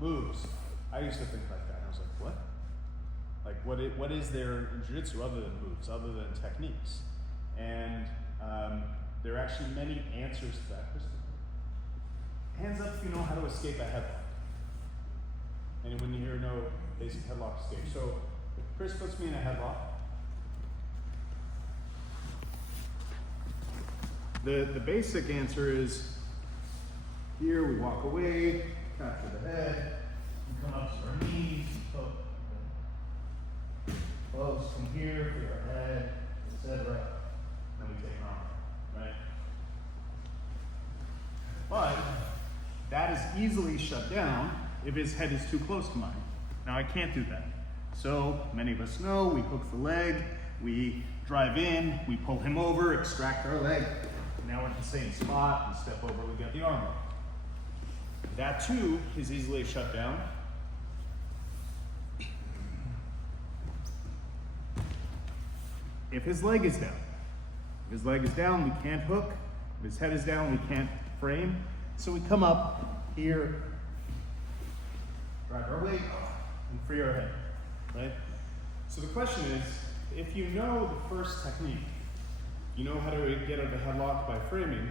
moves. I used to think like that. I was like, what? Like, what is there in jiu-jitsu other than moves, other than techniques? And there are actually many answers to that. Hands up if you know how to escape a headlock. Anyone here know basic headlock escape? So Chris puts me in a headlock. The basic answer is here we walk away, capture the head, we come up to our knees, close from here for your head, etc. Then we take an arm, right? But that is easily shut down if his head is too close to mine. Now I can't do that. So many of us know we hook the leg, we drive in, we pull him over, extract our leg. Now we're at the same spot, we step over, we get the arm up. That too is easily shut down. If his leg is down. If his leg is down, we can't hook. If his head is down, we can't frame. So we come up here, drive our weight, and free our head, right? So the question is, if you know the first technique, you know how to get out of a headlock by framing,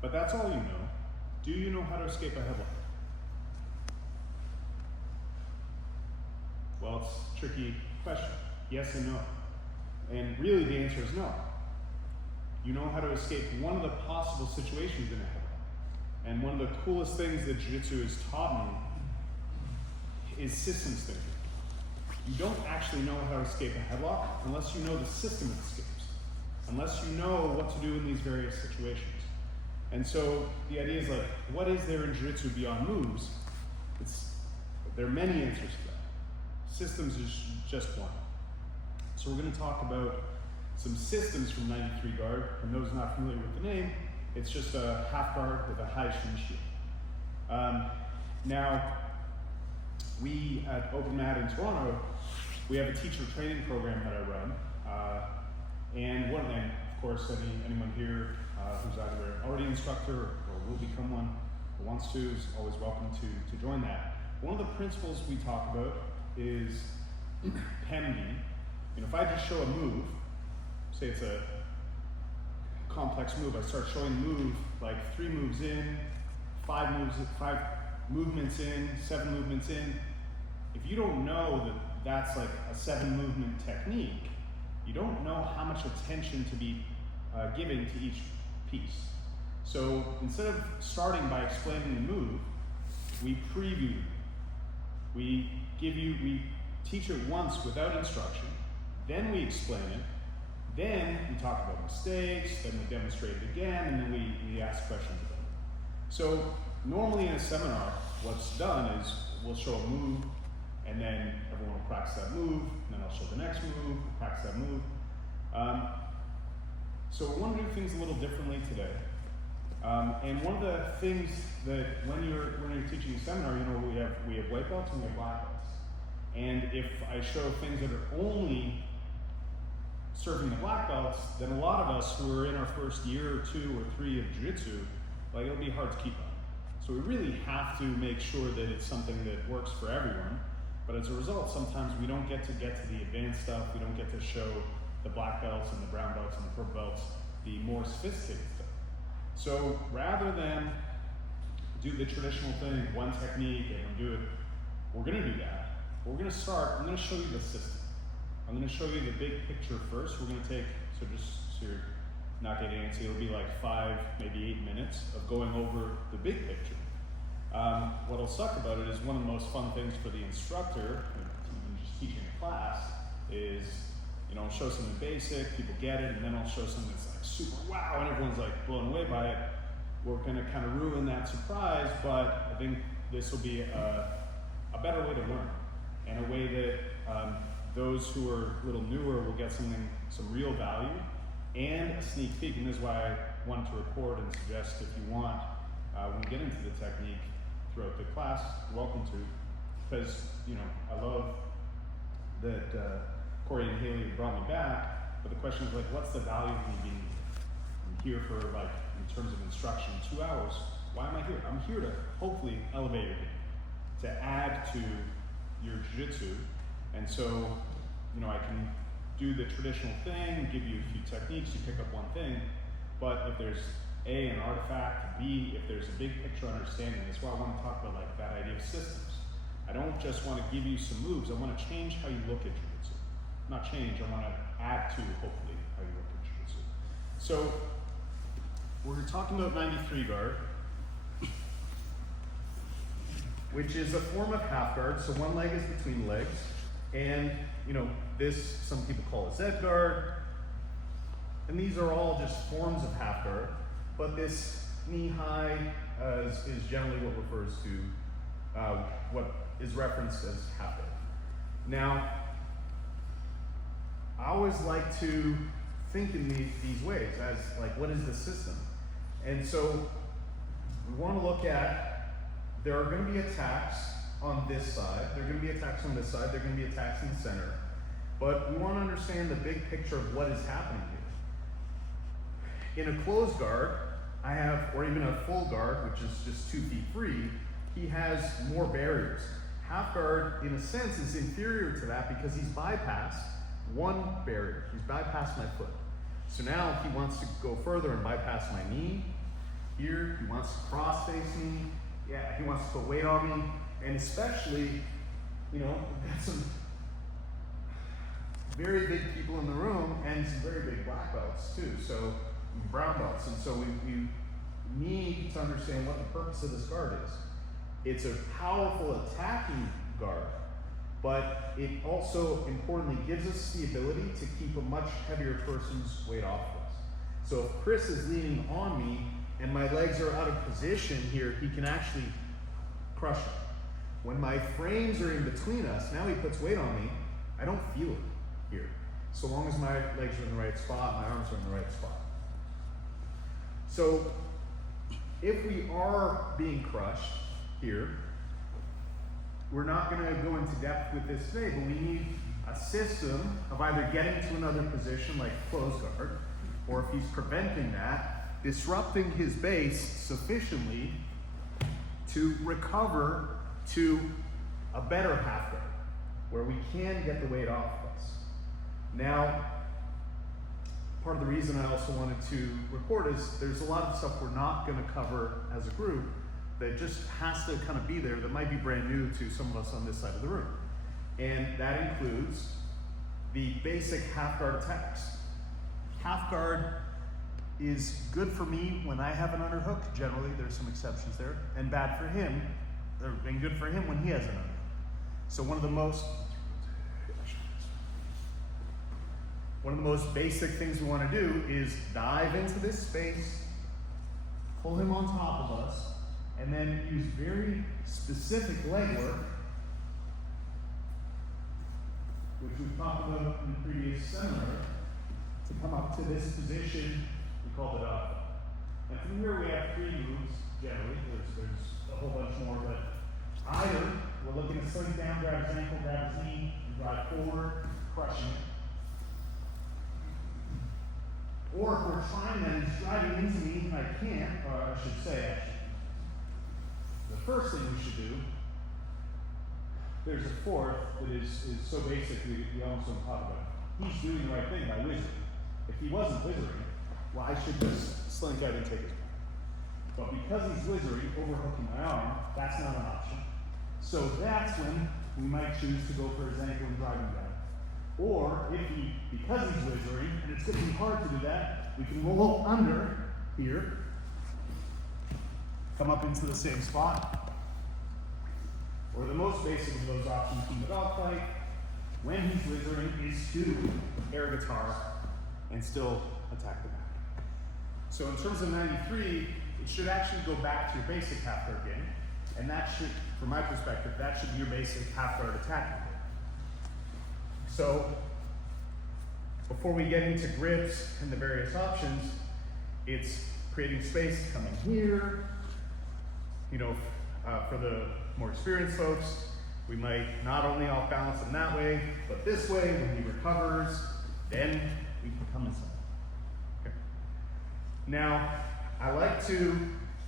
but that's all you know. Do you know how to escape a headlock? Well, it's a tricky question. Yes and no. And really the answer is no. You know how to escape one of the possible situations in a headlock. And one of the coolest things that jiu-jitsu has taught me is systems thinking. You don't actually know how to escape a headlock unless you know the system of escapes. Unless you know what to do in these various situations. And so the idea is like, what is there in jiu-jitsu beyond moves? There are many answers to that. Systems is just one. So we're going to talk about some systems from 93 guard. And those not familiar with the name, it's just a half guard with a high shin shield. Now, we at OpenMat in Toronto, we have a teacher training program that I run. And one thing, of course, anyone here who's either already an instructor or will become one or wants to is always welcome to join that. One of the principles we talk about is PEMD. If I just show a move, say it's a complex move, I start showing the move like 3 moves in, 5 movements in, 7 movements in. If you don't know that that's like a 7 movement technique, you don't know how much attention to be given to each piece. So instead of starting by explaining the move, we preview. We teach it once without instruction, then we explain it, then we talk about mistakes, then we demonstrate it again, and then we ask questions about it. So normally in a seminar, what's done is we'll show a move, and then everyone will practice that move, and then I'll show the next move, practice that move. So we want to do things a little differently today. And one of the things that when you're teaching a seminar, we have white belts and we have black belts. And if I show things that are only serving the black belts, then a lot of us who are in our first year or 2 or 3 of jiu-jitsu, like it'll be hard to keep up. So we really have to make sure that it's something that works for everyone. But as a result, sometimes we don't get to the advanced stuff. We don't get to show the black belts and the brown belts and the purple belts, the more sophisticated stuff. So rather than do the traditional thing, one technique, and do it, we're going to do that. We're going to start, I'm going to show you the system. I'm going to show you the big picture first. We're going to take, so just so you're not getting antsy, it'll be like 5, maybe 8 minutes of going over the big picture. What'll suck about it is one of the most fun things for the instructor, just teaching a class, is, I'll show something basic, people get it, and then I'll show something that's like super wow, and everyone's like blown away by it. We're going to kind of ruin that surprise, but I think this will be a better way to learn, and a way that those who are a little newer will get some real value, and a sneak peek, and this is why I wanted to record and suggest if you want, when we get into the technique throughout the class, you're welcome to, because, I love that Corey and Haley brought me back, but the question is like, what's the value of me being here for, like, in terms of instruction, 2 hours? Why am I here? I'm here to hopefully elevate your game. to add to your jiu-jitsu. And so, I can do the traditional thing, give you a few techniques, you pick up one thing, but if there's A, an artifact, B, if there's a big picture understanding, that's why I want to talk about like that idea of systems. I don't just want to give you some moves, I want to change how you look at jiu-jitsu. Not change, I want to add to, hopefully, how you look at jiu-jitsu. So, we're talking about 93 guard, which is a form of half guard. So one leg is between legs, and this some people call a Z guard, and these are all just forms of half guard. But this knee high is generally what refers to what is referenced as half guard. Now, I always like to think in these ways as like, what is the system? And so we want to look at, there are going to be attacks on this side, there are going to be attacks on this side, there are going to be attacks in the center, but we want to understand the big picture of what is happening here. In a closed guard, I have, or even a full guard, which is just 2 feet free, he has more barriers. Half guard, in a sense, is inferior to that because he's bypassed one barrier. He's bypassed my foot. So now he wants to go further and bypass my knee. Here, he wants to cross face me. Yeah, he wants to put weight on me. And especially, got some very big people in the room and some very big black belts too. So brown belts. And so we need to understand what the purpose of this guard is. It's a powerful attacking guard, but it also importantly gives us the ability to keep a much heavier person's weight off of us. So if Chris is leaning on me and my legs are out of position here, he can actually crush it. When my frames are in between us, now he puts weight on me, I don't feel it here. So long as my legs are in the right spot, my arms are in the right spot. So if we are being crushed here, we're not going to go into depth with this today, but we need a system of either getting to another position like closed guard, or if he's preventing that, disrupting his base sufficiently to recover to a better half guard, where we can get the weight off of us. Now, part of the reason I also wanted to record is there's a lot of stuff we're not going to cover as a group that just has to kind of be there that might be brand new to some of us on this side of the room. And that includes the basic half guard attacks. Half guard is good for me when I have an underhook. Generally, there's some exceptions there, and bad for him, and good for him when he has an underhook. So one of the most basic things we want to do is dive into this space, pull him on top of us, and then use very specific leg work, which we've talked about in the previous seminar, to come up to this position. We call it up. And from here we have 3 moves, generally. There's a whole bunch more, but either we're looking to sling down, grab his ankle, grab his knee, and drive forward, crushing it. Or if we're trying and he's driving into me and I can't, or I should say, actually, the first thing we should do, there's a fourth that is so basic we almost don't talk about it. He's doing the right thing by whizzing. If he wasn't whizzing, well, I should just slink out and take his back. But because he's whizzing, overhooking my arm, that's not an option. So that's when we might choose to go for his ankle and drive him down. Or because he's whizzing, and it's going to be hard to do that, we can roll under here, come up into the same spot. Or the most basic of those options from the dogfight, when he's whizzing, is to air guitar and still attack the back. So in terms of 93, it should actually go back to your basic half guard game, and that should, from my perspective, that should be your basic half guard attacking game. So before we get into grips and the various options, it's creating space coming here. For the more experienced folks, we might not only off balance him that way, but this way. When he recovers, then we can come this way. Okay. Now, I like to,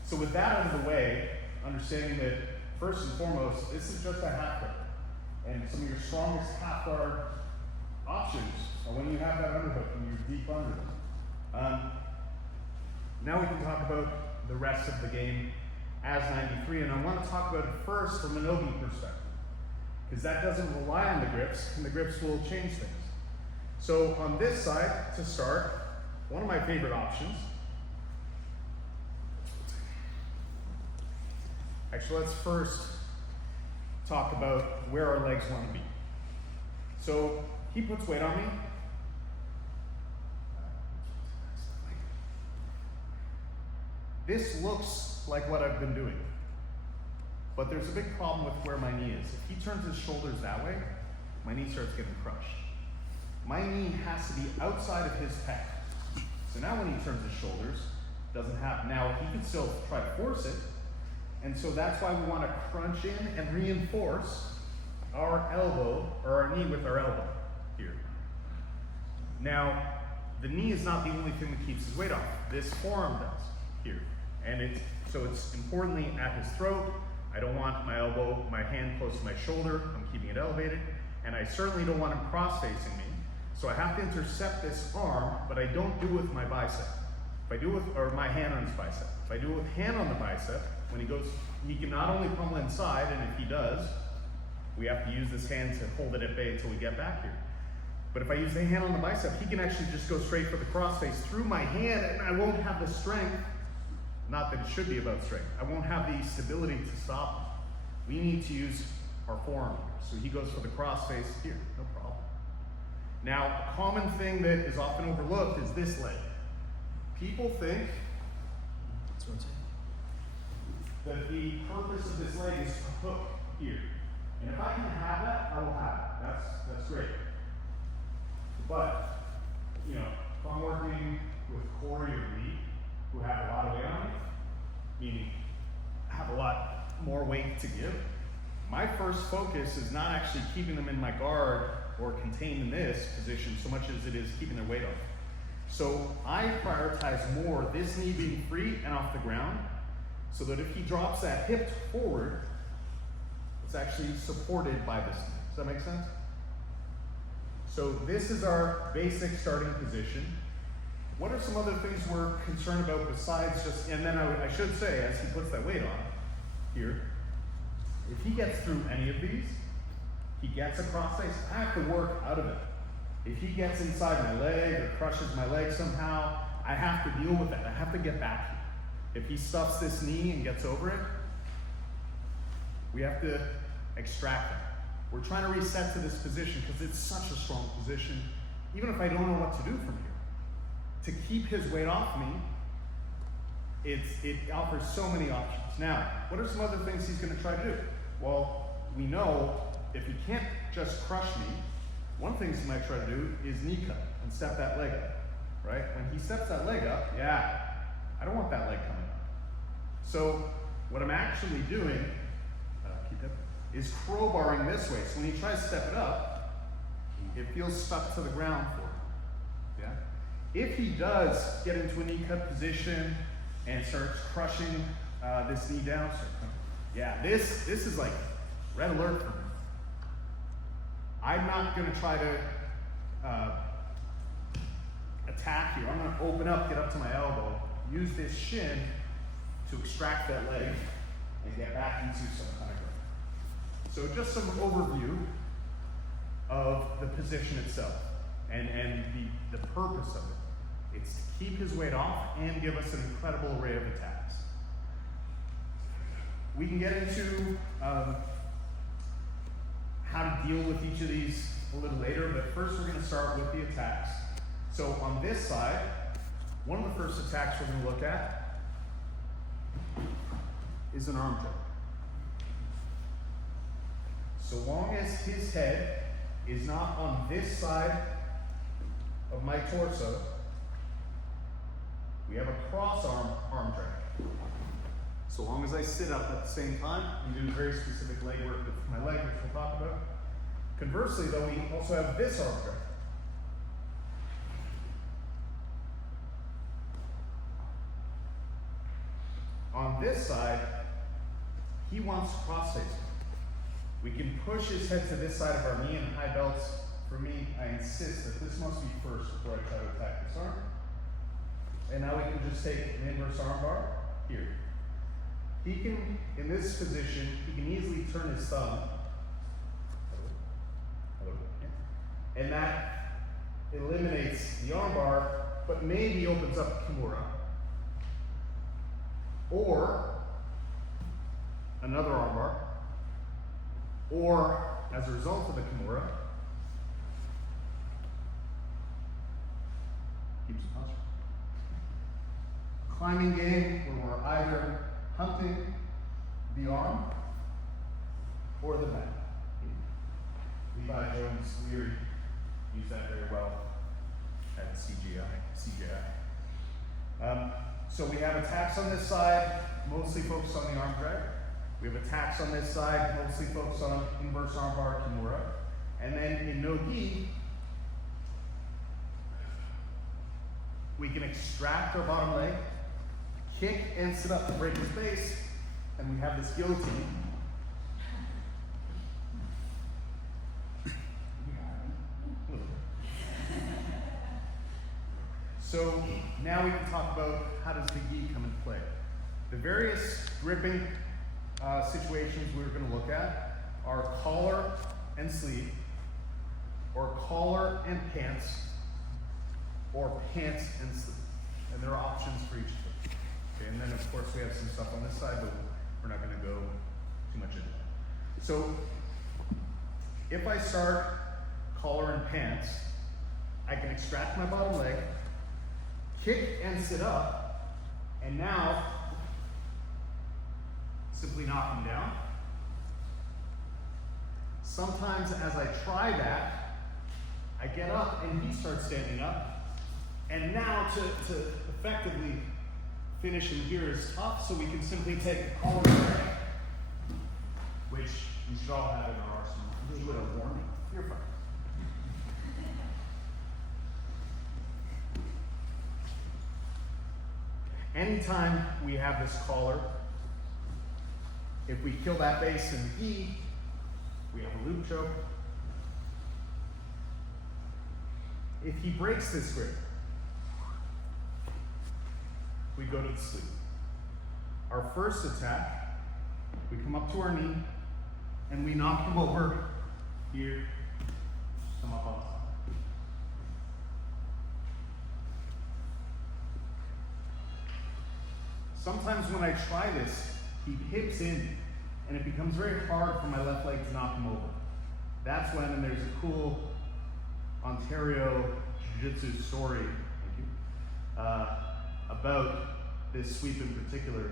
so with that out of the way, understanding that first and foremost, this is just a half guard. And some of your strongest half guard options are when you have that underhook and you're deep under it. Now we can talk about the rest of the game as 93, and I want to talk about it first from an Obi perspective, because that doesn't rely on the grips, and the grips will change things. So on this side, to start, one of my favorite options. Actually, let's first talk about where our legs want to be. So he puts weight on me. This looks like what I've been doing, but there's a big problem with where my knee is. If he turns his shoulders that way, my knee starts getting crushed. My knee has to be outside of his pec. So now when he turns his shoulders, it doesn't happen. Now he can still try to force it, and so that's why we want to crunch in and reinforce our elbow, or our knee with our elbow here. Now, the knee is not the only thing that keeps his weight off. This forearm does here. And so it's importantly at his throat. I don't want my elbow, my hand close to my shoulder. I'm keeping it elevated. And I certainly don't want him cross-facing me. So I have to intercept this arm, but I don't do it with my bicep. If I do it with, or my hand on his bicep. If I do it with hand on the bicep, when he goes, he can not only pummel inside, and if he does, we have to use this hand to hold it at bay until we get back here. But if I use the hand on the bicep, he can actually just go straight for the crossface through my hand, and I won't have the strength. Not that it should be about strength. I won't have the stability to stop him. We need to use our forearm here. So he goes for the crossface here, no problem. Now, a common thing that is often overlooked is this leg. People think that the purpose of this leg is to hook here. And if I can have that, I will have it. That's great. But, you know, if I'm working with Corey or Lee, who have a lot of weight on me, meaning have a lot more weight to give, my first focus is not actually keeping them in my guard or contained in this position so much as it is keeping their weight off. So I prioritize more this knee being free and off the ground, so that if he drops that hip forward, it's actually supported by this knee. Does that make sense? So this is our basic starting position. What are some other things we're concerned about besides just, and then I should say, as he puts that weight on here, if he gets through any of these, he gets a crossface, I have to work out of it. If he gets inside my leg or crushes my leg somehow, I have to deal with that. I have to get back here. If he stuffs this knee and gets over it, we have to extract it. We're trying to reset to this position because it's such a strong position, even if I don't know what to do from here. To keep his weight off me, it offers so many options. Now, what are some other things he's going to try to do? Well, we know if he can't just crush me, one thing he might try to do is knee cut and step that leg up, right? When he steps that leg up, yeah, I don't want that leg coming up. So what I'm actually doing, is crowbarring this way. So when he tries to step it up, it feels stuck to the ground for him. Yeah? If he does get into a knee cut position and starts crushing this knee down, yeah, this is like red alert for me. I'm not going to try to attack here. I'm going to open up, get up to my elbow, use this shin to extract that leg and get back into some kind of grip. So just some overview of the position itself and the purpose of it. It's to keep his weight off and give us an incredible array of attacks. We can get into how to deal with each of these a little later, but first we're going to start with the attacks. So on this side, one of the first attacks we're going to look at is an arm drag. So long as his head is not on this side of my torso, we have a cross arm drag. So long as I sit up at the same time and do very specific leg work with my leg, which we'll talk about. Conversely, though, we also have this arm drag. On this side, he wants to cross face me. We can push his head to this side of our knee in high belts. For me, I insist that this must be first before I try to attack this arm. And now we can just take an inverse arm bar here. He can, in this position, he can easily turn his thumb. And that eliminates the arm bar, but maybe opens up Kimura. Or another arm bar. Or, as a result of the Kimura, keeps the posture. Climbing game where we're either hunting the arm or the back. Levi Jones Leary used that very well at CGI. So we have attacks on this side, mostly focused on the arm drag. We have attacks on this side, mostly focused on inverse arm bar Kimura. And then in no-gi, we can extract our bottom leg, kick and sit up to break his base, and we have this guillotine. So now we can talk about how does the gi come into play. The various gripping situations we're going to look at are collar and sleeve, or collar and pants, or pants and sleeve. And there are options for each of them. Okay, and then of course we have some stuff on this side, but we're not going to go too much into that. So if I start collar and pants, I can extract my bottom leg, kick and sit up, and now simply knock him down. Sometimes as I try that, I get up and he starts standing up. And now to effectively finish him here is tough, so we can simply take a collar drag, which we should all have in our arsenal. Just a little warning. You're fine. Anytime we have this collar, if we kill that base in the gi, we have a loop choke. If he breaks this grip, we go to the sleeve. Our first attack, we come up to our knee, and we knock him over here, come up on top. Sometimes when I try this, he hips in, and it becomes very hard for my left leg to knock him over. That's when, and there's a cool Ontario jiu-jitsu story, about this sweep in particular.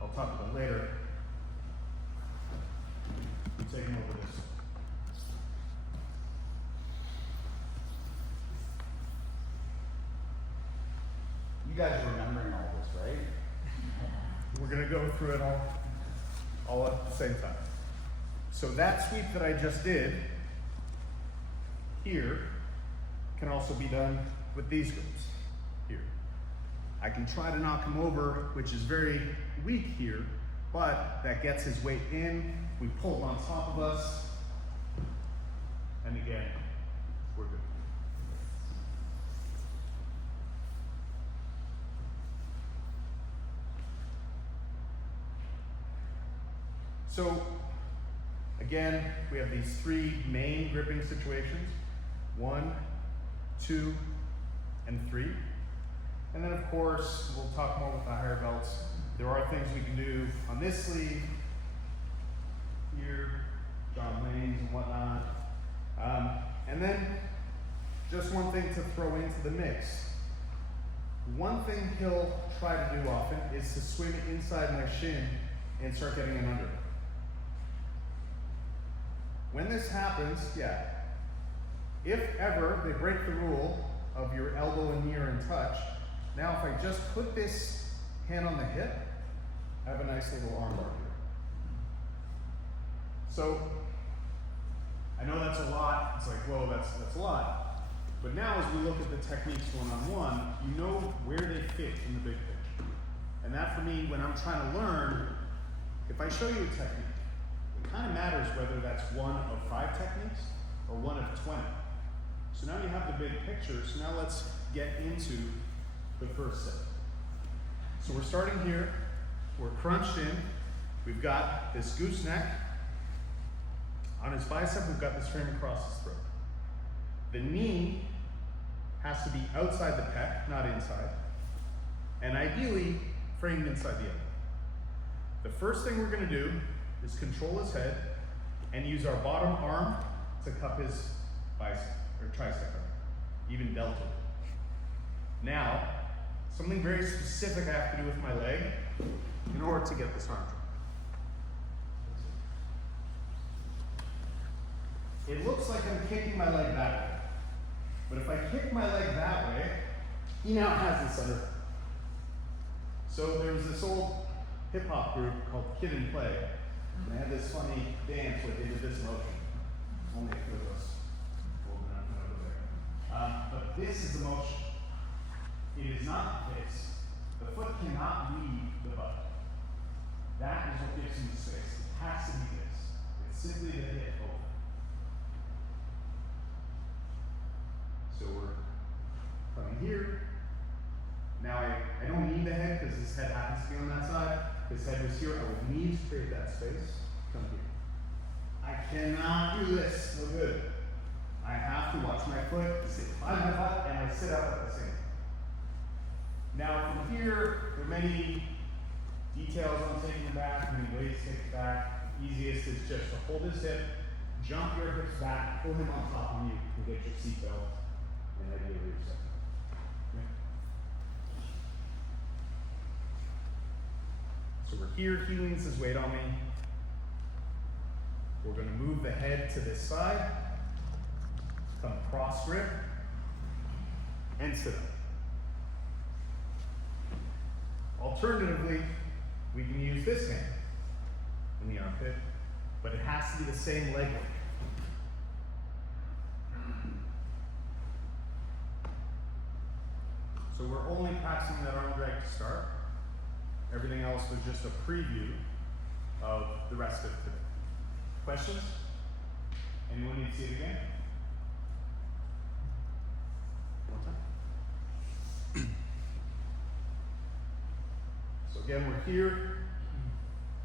I'll talk about later. I'm taking over this. You guys are remembering all this, right? We're going to go through it all at the same time. So that sweep that I just did here can also be done with these grips here. I can try to knock him over, which is very weak here, but that gets his weight in. We pull him on top of us, and again, we're good. So, again, we have these three main gripping situations. 1, 2, and 3. And then of course, we'll talk more with the higher belts. There are things we can do on this sleeve, here, John Lanes and whatnot. And then, just one thing to throw into the mix. One thing he'll try to do often is to swim inside my shin and start getting an under. When this happens, if ever they break the rule of your elbow and knee are in touch, now if I just put this hand on the hip, I have a nice little arm bar here. So, I know that's a lot. It's like, whoa, that's a lot. But now as we look at the techniques one-on-one, you know where they fit in the big picture. And that for me, when I'm trying to learn if I show you a technique, it kind of matters whether that's one of 5 techniques or one of 20. So now you have the big picture, so now let's get into the first set. So we're starting here, we're crunched in, we've got this gooseneck. On his bicep, we've got this frame across his throat. The knee has to be outside the pec, not inside, and ideally framed inside the elbow. The first thing we're gonna do is control his head and use our bottom arm to cup his bicep, or tricep, even delta. Now, something very specific I have to do with my leg in order to get this arm drop. It looks like I'm kicking my leg that way. But if I kick my leg that way, he now has this under. So there was this old hip hop group called Kid and Play, and they had this funny dance where they did this motion. Only a few of us old enough to know there. But this is the motion. It is not this. The foot cannot leave the butt. That is what gives him the space. It has to be this. It's simply the hip open. So we're coming here. Now I don't need the head because his head happens to be on that side. His head was here. I would need to create that space. Come here. I cannot do this. No good. I have to watch my foot, sit by my butt, and I sit up at the same time. Now from here, there are many details on taking it back, many ways to take it back. The easiest is just to hold his hip, jump your hips back, pull him on top of you, and get your seatbelt, and ideally your second. Okay. So we're here, he leans his weight on me. We're going to move the head to this side, come cross grip, and sit up. Alternatively, we can use this hand in the armpit, but it has to be the same leg work. So we're only practicing that arm drag to start. Everything else was just a preview of the rest of today. Questions? Anyone need to see it again? One time. So again, we're here.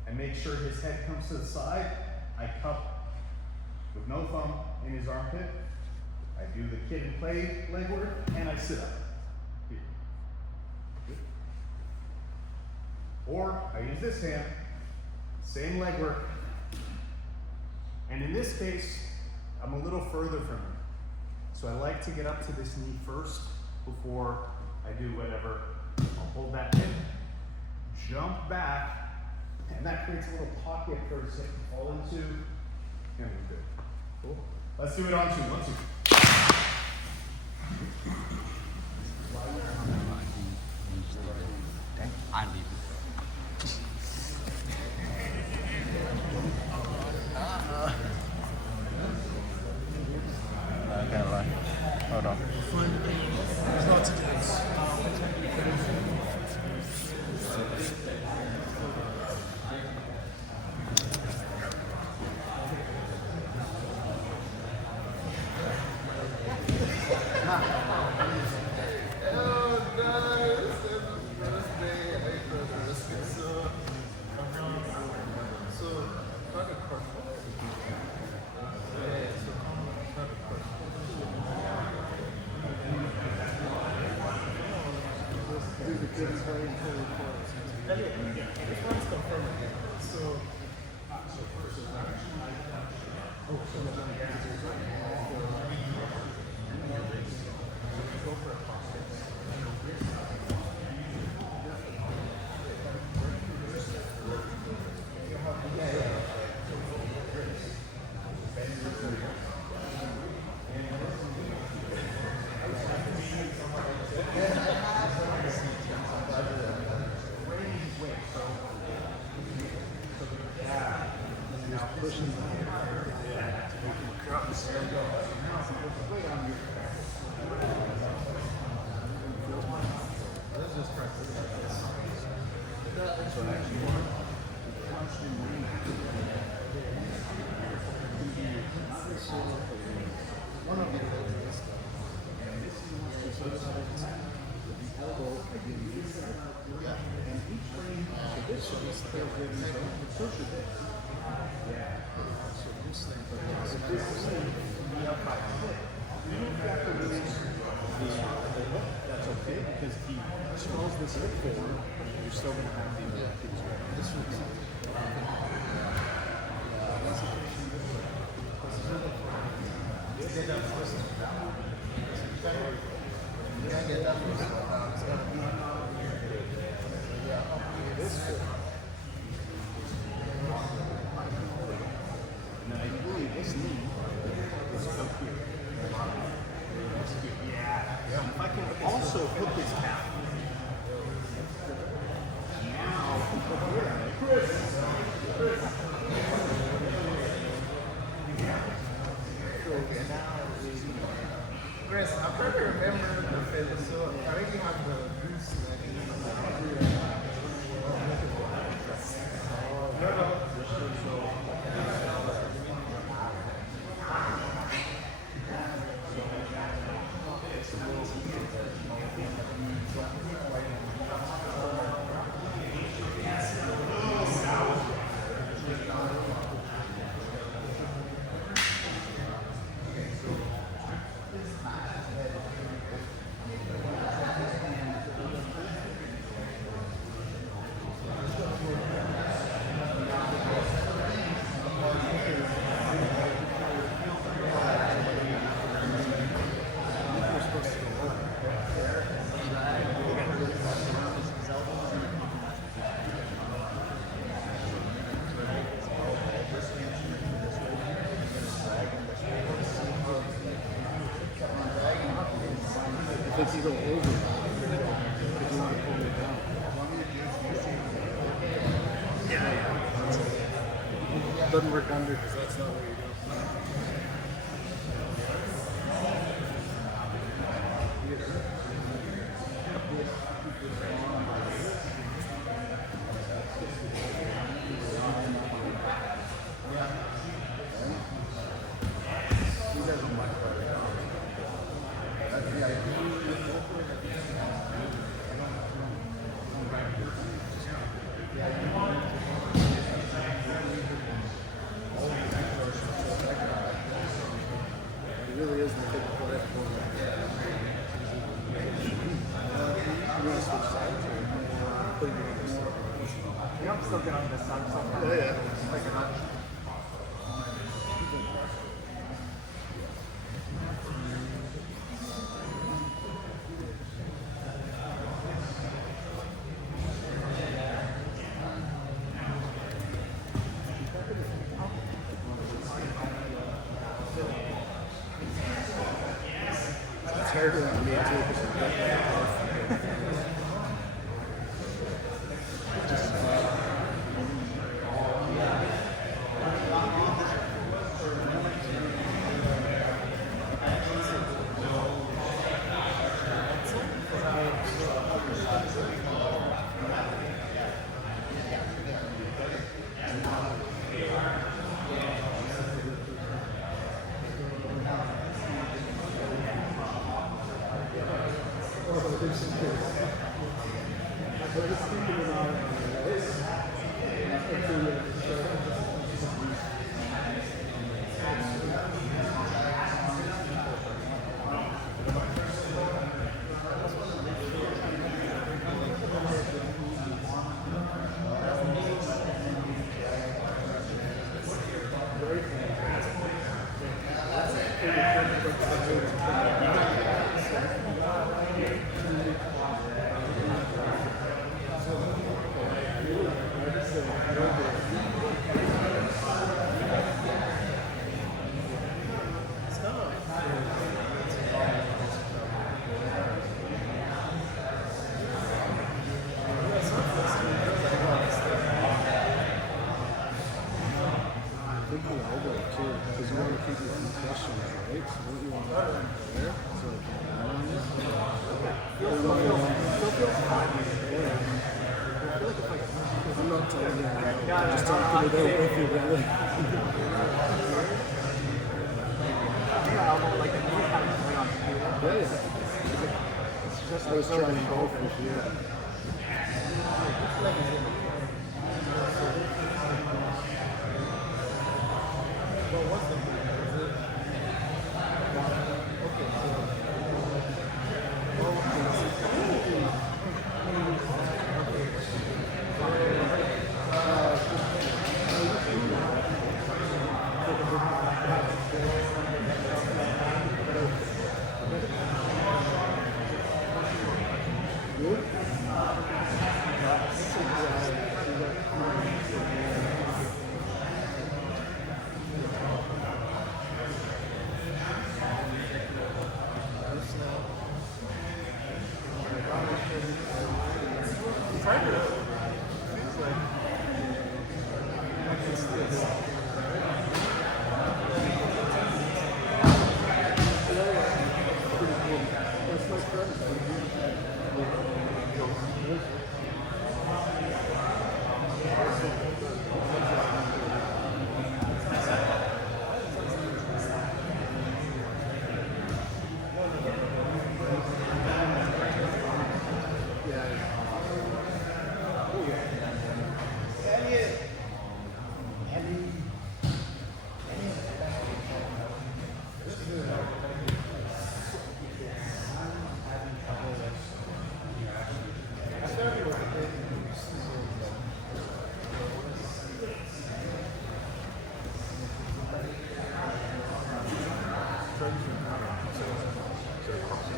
I make sure his head comes to the side. I cup with no thumb in his armpit. I do the Kid and Play leg work, and I sit up. Here. Good. Or I use this hand, same leg work. And in this case, I'm a little further from him. So I like to get up to this knee first before I do whatever. I'll hold that hip, jump back, and that creates a little pocket for his hip to fall into, and we're good. Cool? Let's do it on 2. 1, 2. I leave. I can't lie. Hold on. There's lots of things. Elliott, this one's confirmed again. So go for a pushing let's just practice. That's okay because he swells this hip forward, you're still going to have the ability to this one's now ideally this knee is up here. Yeah. If I can also hook his calf. Now, Chris, I'm trying to remember the fitness. So I think you have the goose. If you go over, if you want to pull it down. Yeah. Doesn't work under because that's not where you go. It really is the typical F4. You want to switch sides or put it on this side? Yeah, I'm still getting on this side. So Yeah. like a notch. It's harder on me too because I've got that. Just because you want to keep your concussion, right? So what you want to do there, so it can I'm not telling you. I'm just talking it out with you, brother. Yeah. I was trying to go for you.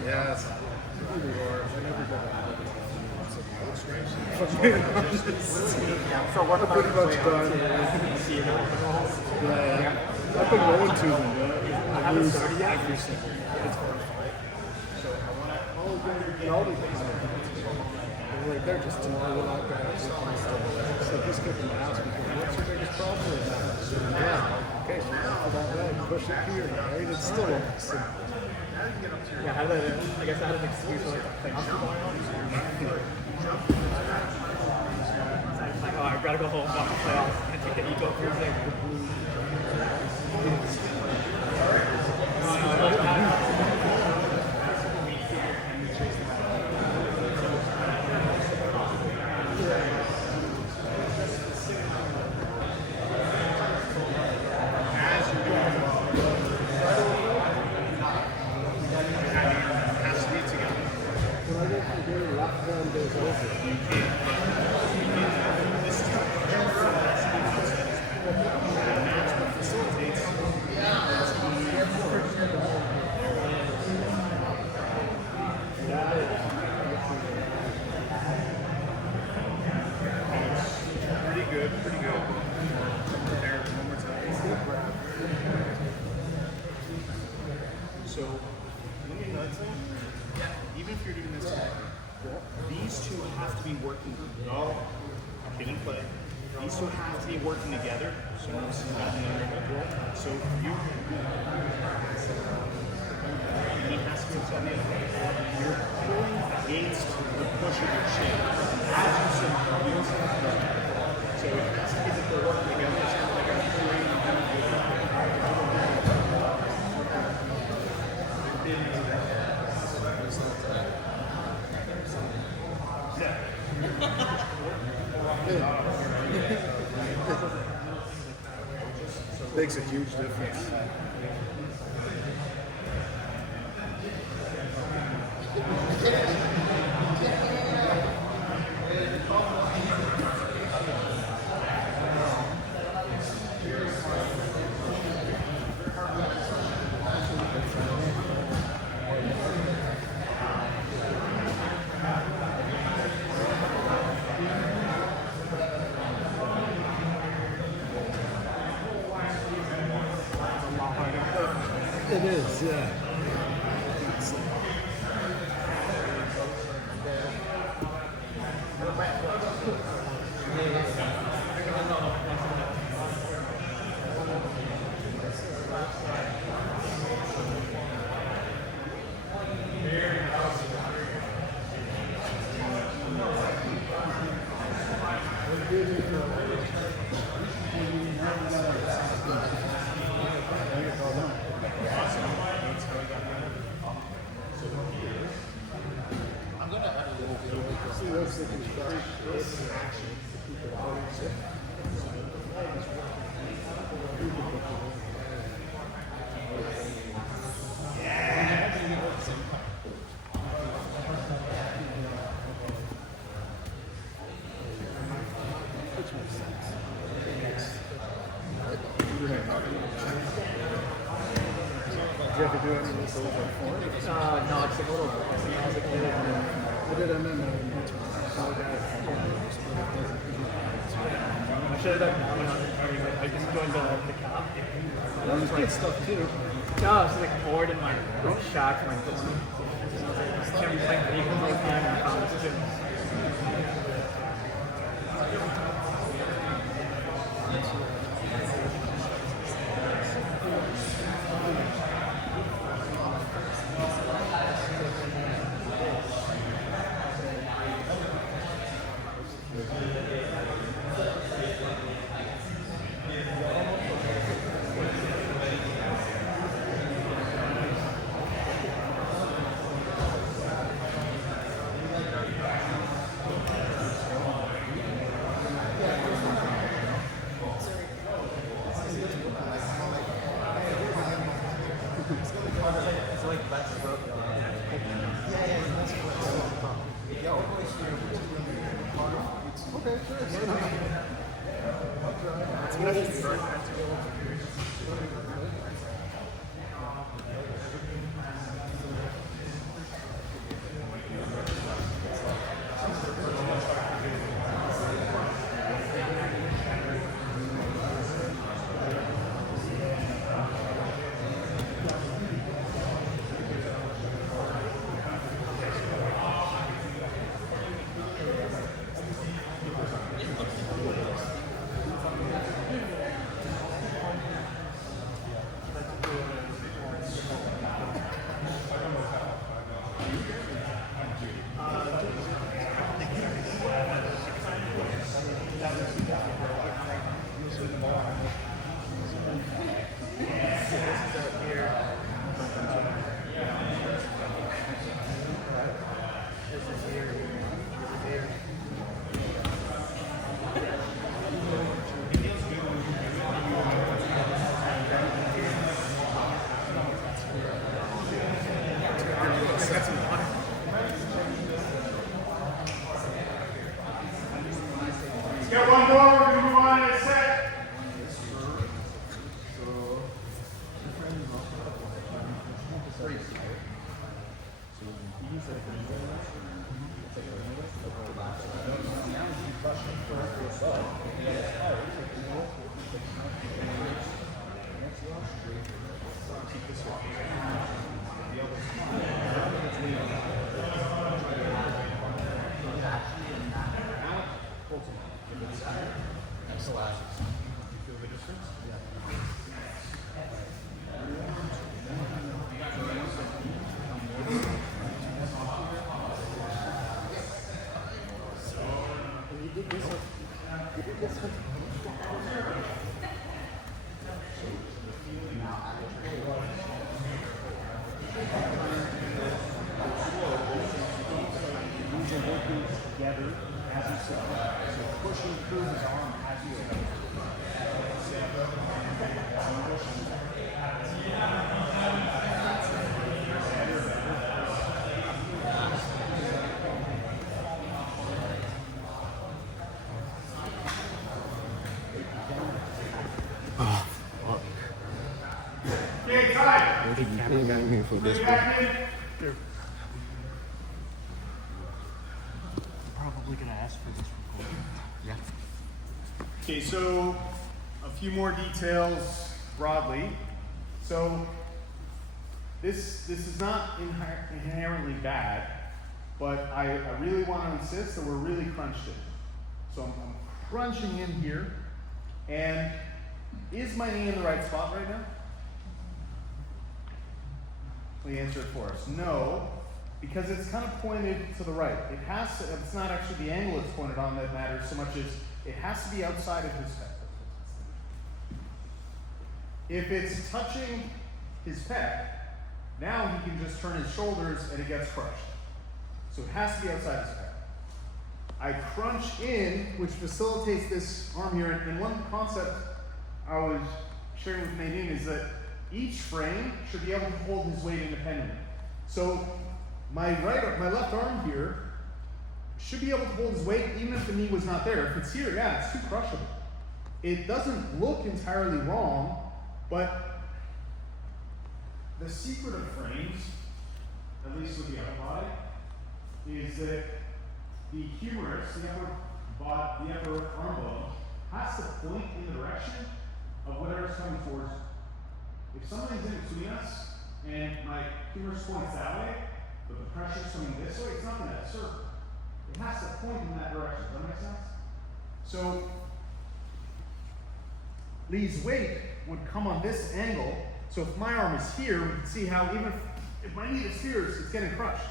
Yes. So what about Pretty much done. Yeah. I've been rolling to them, but I lose every single time. They're just too little out guys. So just get them ask me, what's your biggest problem with that? Yeah. Okay, so for that leg, push it here, right? It's still only simple. Yeah, I guess I had an excuse like playoffs were going on. It's like, oh, I've got to go home, watch the playoffs, and take the ego for thing. Pretty good. There, one more time. So, let me know something. Even if you're doing this, these two have to be working. No, didn't play. These two have to be working together. So this is not the other. So you. He has to be something. You're pulling against the push of your chin. As you said, so it has to be that they're working together. It's not like a Makes a huge difference. It is, yeah. Good. you have to do any of this over before? No, it's like a little bit. When I was a kid, I did MMA. I should have done that when I just joined the cop. That was good stuff too. No, I was like bored in my shack when I was playing video games all the time and I found this gym. Got one more, we're going to move on to the set. Together as you sit. So pushing through his arm as you sit. Okay, time. for this Back in. Probably gonna ask for this recording. Yeah. Okay, so a few more details broadly. So this is not inherently bad, but I really want to insist that we're really crunched in. So I'm crunching in here, and is my knee in the right spot right now? Please answer it for us. No, because it's kind of pointed to the right. It has to, it's not actually the angle it's pointed on that matters so much as it has to be outside of his pec. If it's touching his pec, now he can just turn his shoulders and it gets crushed. So it has to be outside his pec. I crunch in, which facilitates this arm here, and one concept I was sharing with Nadine is that each frame should be able to hold his weight independently. So my left arm here should be able to hold his weight even if the knee was not there. If it's here, yeah, it's too crushable. It doesn't look entirely wrong But the secret of frames, at least with the upper body, is that the humerus, the upper arm bone, has to point in the direction of whatever's coming towards you. If something's in between us and my humerus points that way, but the pressure's coming this way, it's not going to serve. It has to point in that direction. Does that make sense? So Lee's weight would come on this angle. So if my arm is here, we can see how even if my knee is here, it's getting crushed.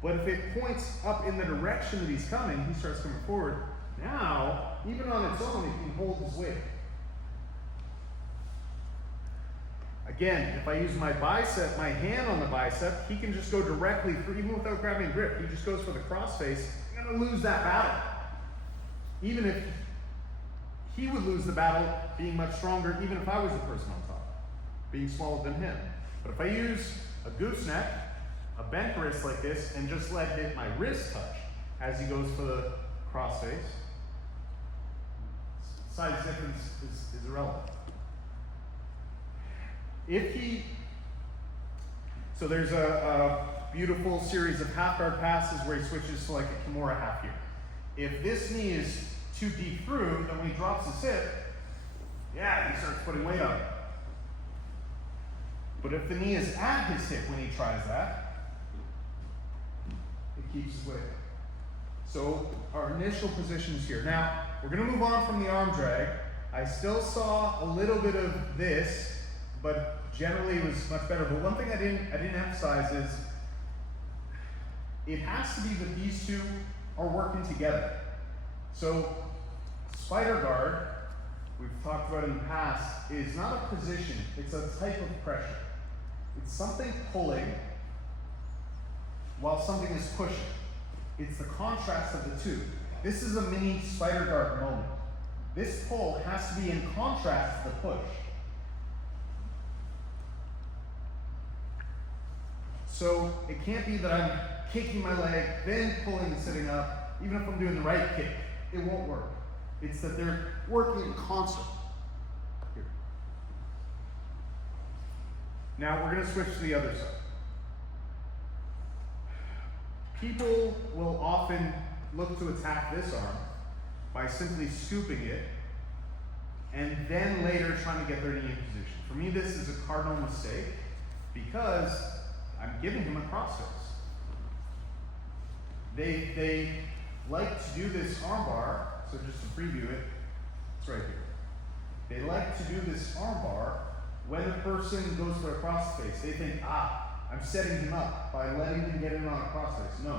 But if it points up in the direction that he's coming, he starts coming forward. Now, even on its own, it can hold his weight. Again, if I use my bicep, my hand on the bicep, he can just go directly through, even without grabbing grip. He just goes for the cross face. I'm going to lose that battle. Even if he would lose the battle being much stronger, even if I was the person on top, being smaller than him. But if I use a gooseneck, a bent wrist like this, and just let my wrist touch as he goes for the cross face, size difference is irrelevant. So there's a beautiful series of half guard passes where he switches to like a Kimura half here. If this knee is too deep through, then when he drops his hip, yeah, he starts putting weight on it. But if the knee is at his hip when he tries that, it keeps his weight. So our initial position is here. Now, we're going to move on from the arm drag. I still saw a little bit of this, but generally it was much better. But one thing I didn't emphasize is it has to be that these two are working together. So spider guard, we've talked about in the past, is not a position, it's a type of pressure. It's something pulling while something is pushing. It's the contrast of the two. This is a mini spider guard moment. This pull has to be in contrast to the push. So it can't be that I'm kicking my leg, then pulling and sitting up, even if I'm doing the right kick. It won't work. It's that they're working in concert. Here. Now we're going to switch to the other side. People will often look to attack this arm by simply scooping it and then later trying to get their knee in position. For me, this is a cardinal mistake because I'm giving him a cross face. They like to do this arm bar, so just to preview it, it's right here. They like to do this arm bar when the person goes for a cross face. They think, I'm setting him up by letting him get in on a cross face. No.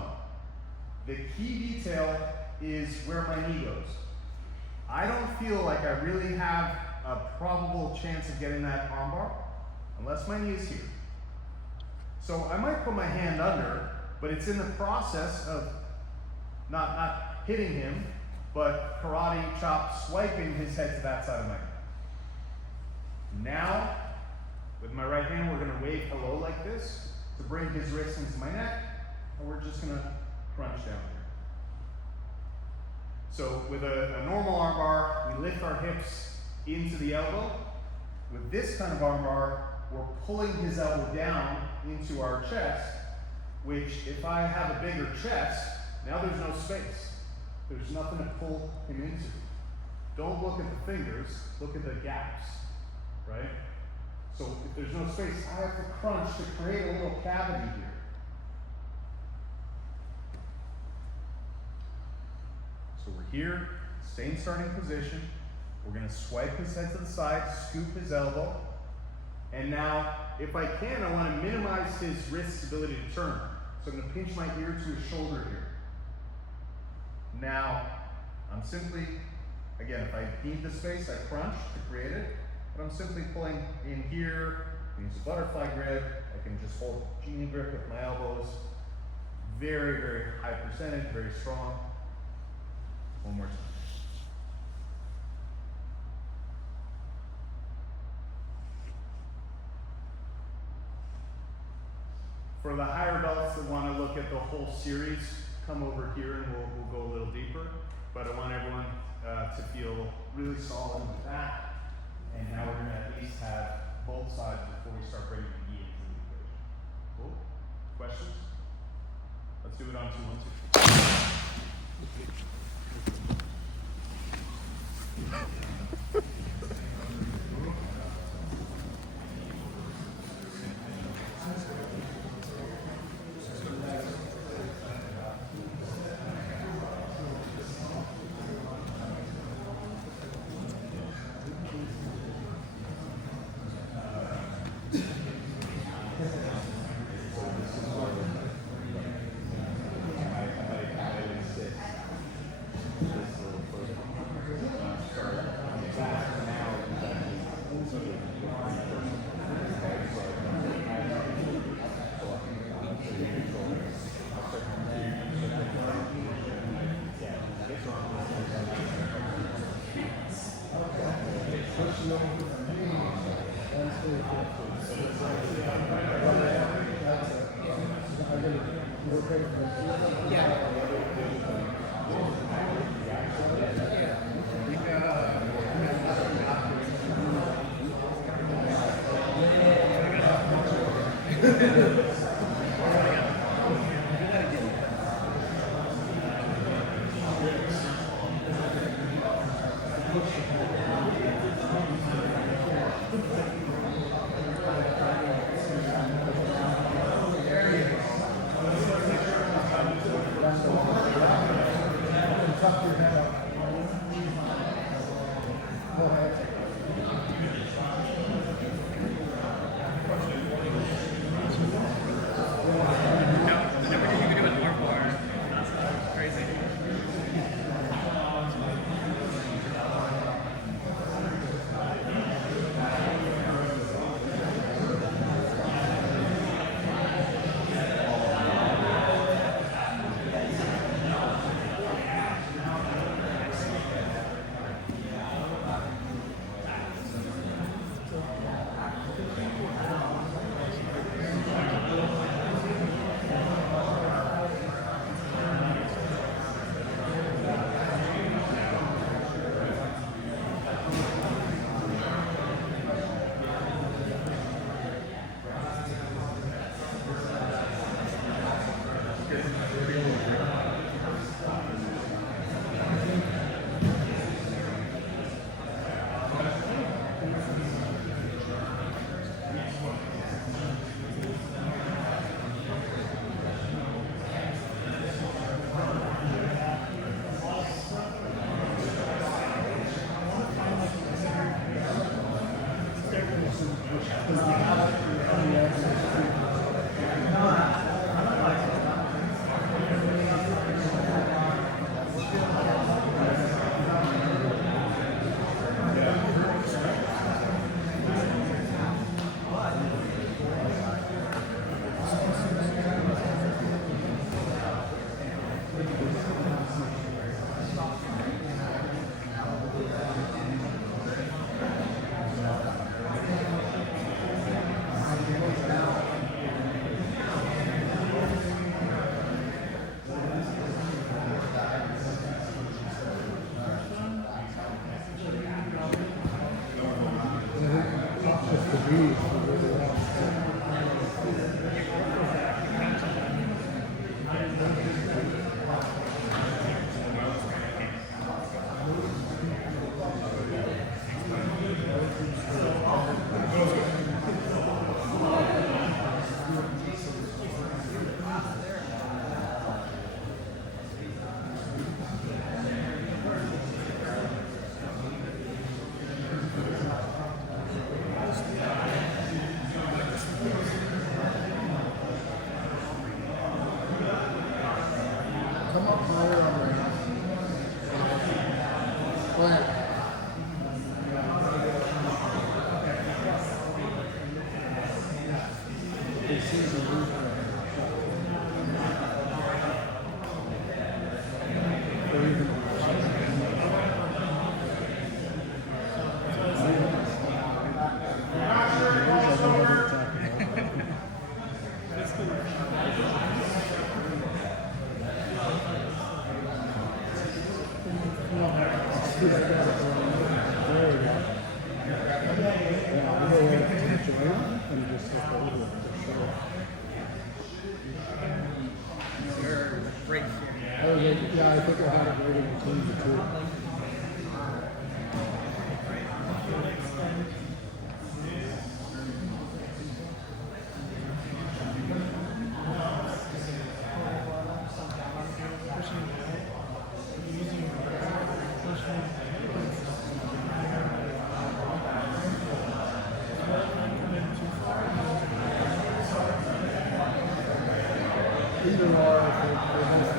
The key detail is where my knee goes. I don't feel like I really have a probable chance of getting that arm bar unless my knee is here. So I might put my hand under, but it's in the process of not hitting him, but karate chop swiping his head to that side of my head. Now, with my right hand, we're going to wave hello like this to bring his wrist into my neck, and we're just going to crunch down here. So with a normal arm bar, we lift our hips into the elbow. With this kind of arm bar, we're pulling his elbow down into our chest, which if I have a bigger chest, now there's no space. There's nothing to pull him into. Don't look at the fingers, look at the gaps, right? So if there's no space, I have to crunch to create a little cavity here. So we're here, same starting position. We're going to swipe his head to the side, scoop his elbow. And now, if I can, I want to minimize his wrist's ability to turn. So I'm going to pinch my ear to his shoulder here. Now, I'm simply, again, if I need the space, I crunch to create it. But I'm simply pulling in here. I use a butterfly grip. I can just hold genie grip with my elbows. Very, very high percentage, very strong. One more time. For the higher belts that want to look at the whole series, come over here and we'll go a little deeper. But I want everyone to feel really solid with that. And now we're gonna at least have both sides before we start bringing the gi into the equation. Cool? Questions? Let's do it on 2, 1, 2. Either or, I think, for most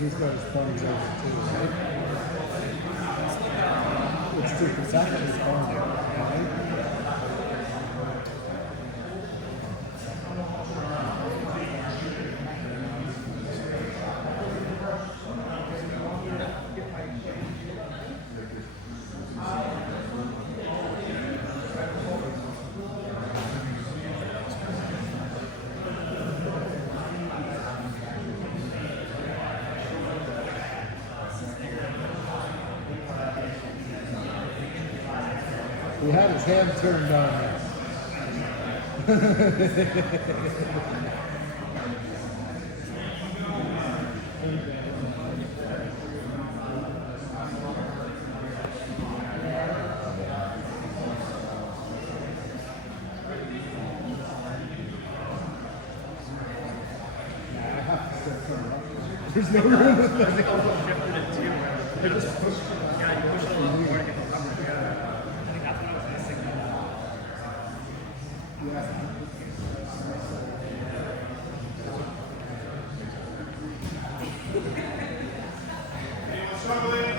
he's got his thumbs over too, right? It's actually his thumbs over, right? He had his hand turned on me. There's no room with that. They just push. Yeah, you push a little more to get the rubber. Yeah. I think that's what I was missing. Anyone struggling?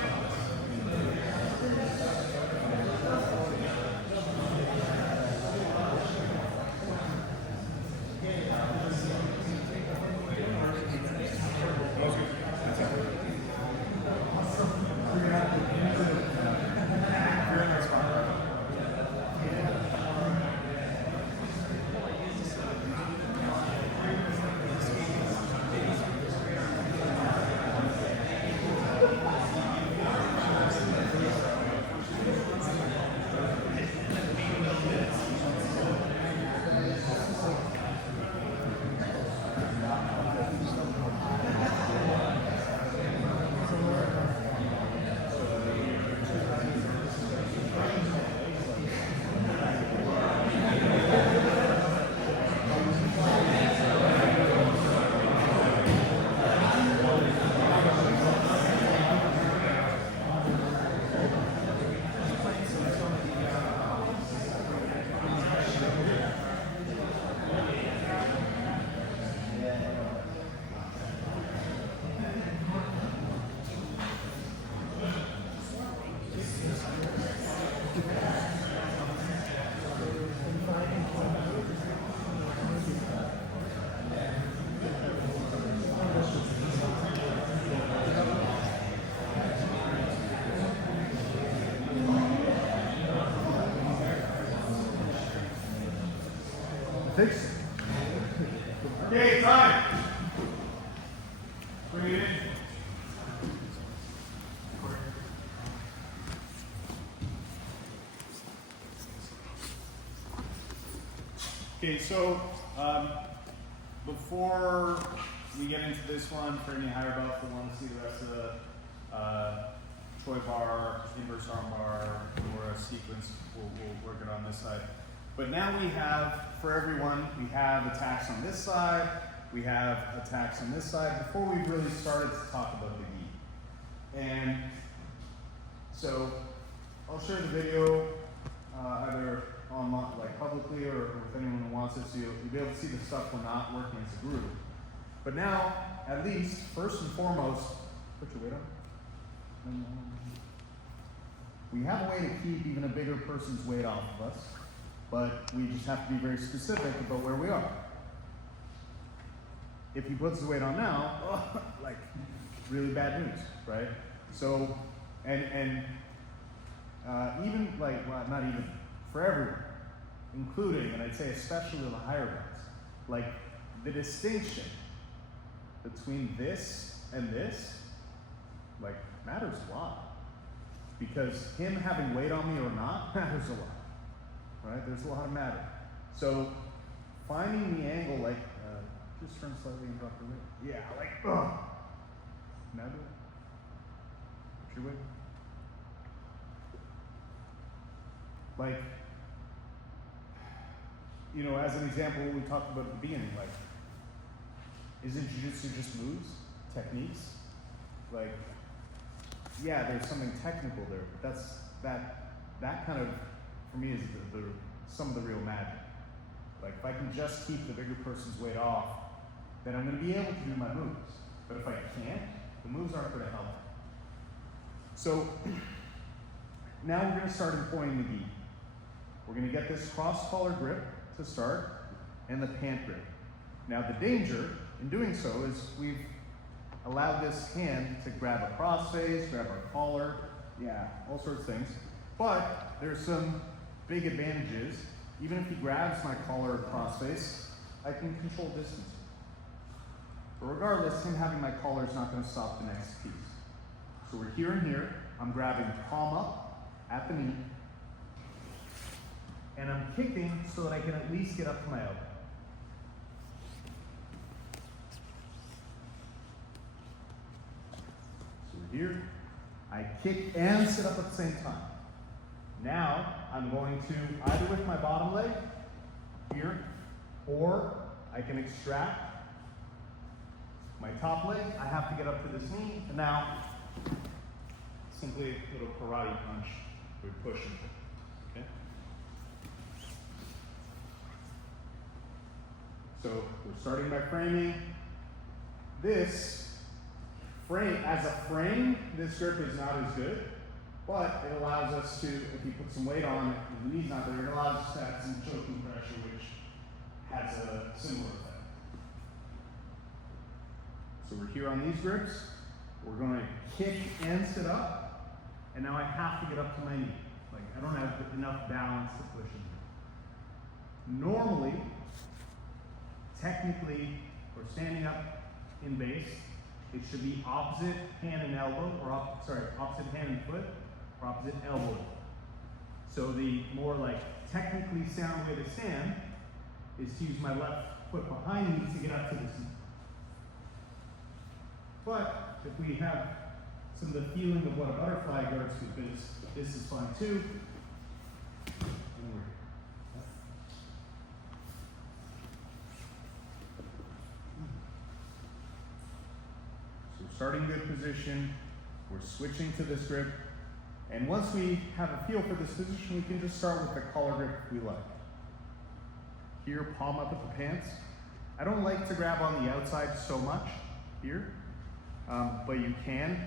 Okay, time. Bring it in. Okay, so before we get into this one, for any higher belts that want to see the rest of the Troy bar, inverse arm bar, or a sequence, we'll work it on this side. But now we have, for everyone, we have attacks on this side, we have attacks on this side, before we've really started to talk about the gi. And so I'll share the video either online, like publicly, or if anyone who wants it, so you'll be able to see the stuff we're not working as a group. But now, at least, first and foremost, put your weight on. We have a way to keep even a bigger person's weight off of us, but we just have to be very specific about where we are. If he puts the weight on now, like, really bad news, right? So, and even like, well, not even, for everyone, including, and I'd say especially the higher ones, like the distinction between this and this, like, matters a lot. Because him having weight on me or not matters a lot, right? There's a lot of matter. So finding the angle, like Just turn slightly and drop your weight. Yeah, like, ugh. Now do it. Put your weight. Like, you know, as an example, what we talked about at the beginning, like, isn't jiu-jitsu just moves, techniques? Like, yeah, there's something technical there, but that kind of, for me, is some of the real magic. Like, if I can just keep the bigger person's weight off, then I'm going to be able to do my moves. But if I can't, the moves aren't going to help. So now we're going to start employing the gi. We're going to get this cross-collar grip to start and the pant grip. Now the danger in doing so is we've allowed this hand to grab a crossface, grab our collar, yeah, all sorts of things. But there's some big advantages. Even if he grabs my collar or crossface, I can control distance. But regardless, him having my collar is not going to stop the next piece. So we're here and here. I'm grabbing palm up at the knee. And I'm kicking so that I can at least get up to my elbow. So we're here. I kick and sit up at the same time. Now, I'm going to either with my bottom leg, here, or I can extract my top leg. I have to get up to this knee, and now, simply a little karate punch. We're pushing, okay? So, we're starting by framing. This frame, as a frame, this grip is not as good. But it allows us to, if you put some weight on it, and the knee's not there, it allows us to add some choking pressure, which has a similar effect. So we're here on these grips. We're going to kick and sit up, and now I have to get up to my knee. Like, I don't have enough balance to push in. Normally, technically, or standing up in base, it should be opposite hand and elbow, or opposite hand and foot, or opposite elbow. So the more like technically sound way to stand is to use my left foot behind me to get up to this knee. But if we have some of the feeling of what a butterfly guards do, this is fine too. And we're here. So we're starting good position, we're switching to this grip, and once we have a feel for this position, we can just start with the collar grip if we like. Here, palm up at the pants. I don't like to grab on the outside so much here, but you can,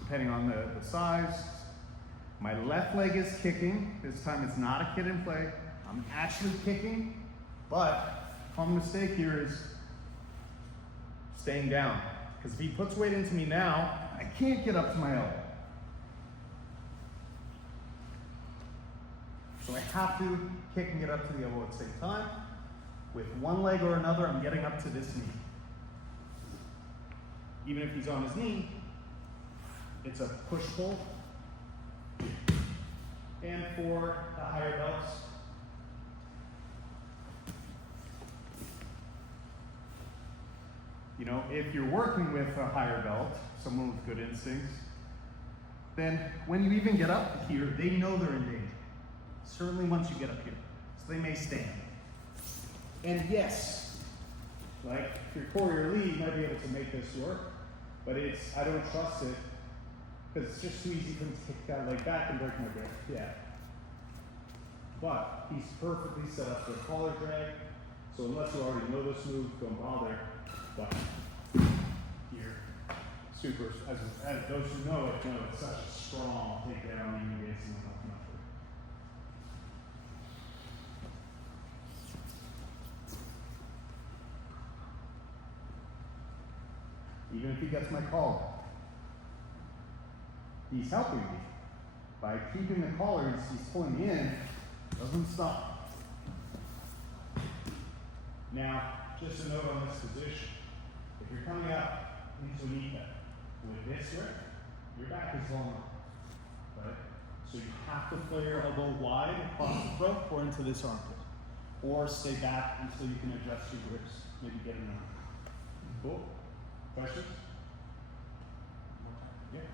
depending on the size. My left leg is kicking. This time it's not a kid in play. I'm actually kicking, but common mistake here is staying down. Because if he puts weight into me now, I can't get up to my elbow. So I have to kick and get up to the elbow at the same time. With one leg or another, I'm getting up to this knee. Even if he's on his knee, it's a push-pull. And for the higher belts, you know, if you're working with a higher belt, someone with good instincts, then when you even get up here, they know they're in danger. Certainly once you get up here. So they may stand. And yes, like if you're Corey or Lee, you might be able to make this work, but I don't trust it, because it's just too easy for him to kick that leg back and break my grip. Yeah. But he's perfectly set up for a collar drag, so unless you already know this move, don't bother. But here, super, as those who know it know it's such a strong takedown even against him enough muscle. Even if he gets my collar, he's helping me. By keeping the collar, he's pulling me in, doesn't stop. Now, just a note on this position. If you're coming up into a knee bend with this grip, your back is long enough, right? So you have to flare your elbow wide across the throat or into this armpit. or stay back until you can adjust your grips, maybe get an arm. Cool? Questions? Yeah.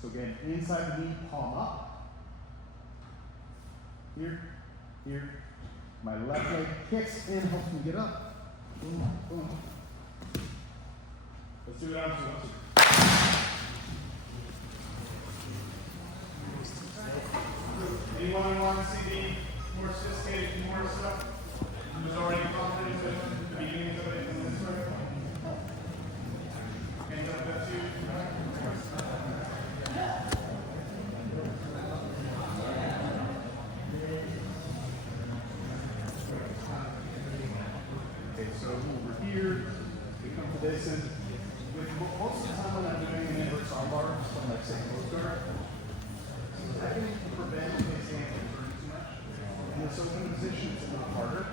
So again, inside the knee, palm up. Here, here. My left leg kicks and helps me get up. Boom, boom. Let's do it on two. Anyone want to see the more sophisticated, more stuff? Who's already confident with the beginnings of it in this way? Hands up, that's you. Okay, so over here, we come to this, and with most of the time when I'm doing an inverse armbar, something like say close guard, I can prevent my stand from hurting too much. In this open position, it's a little harder.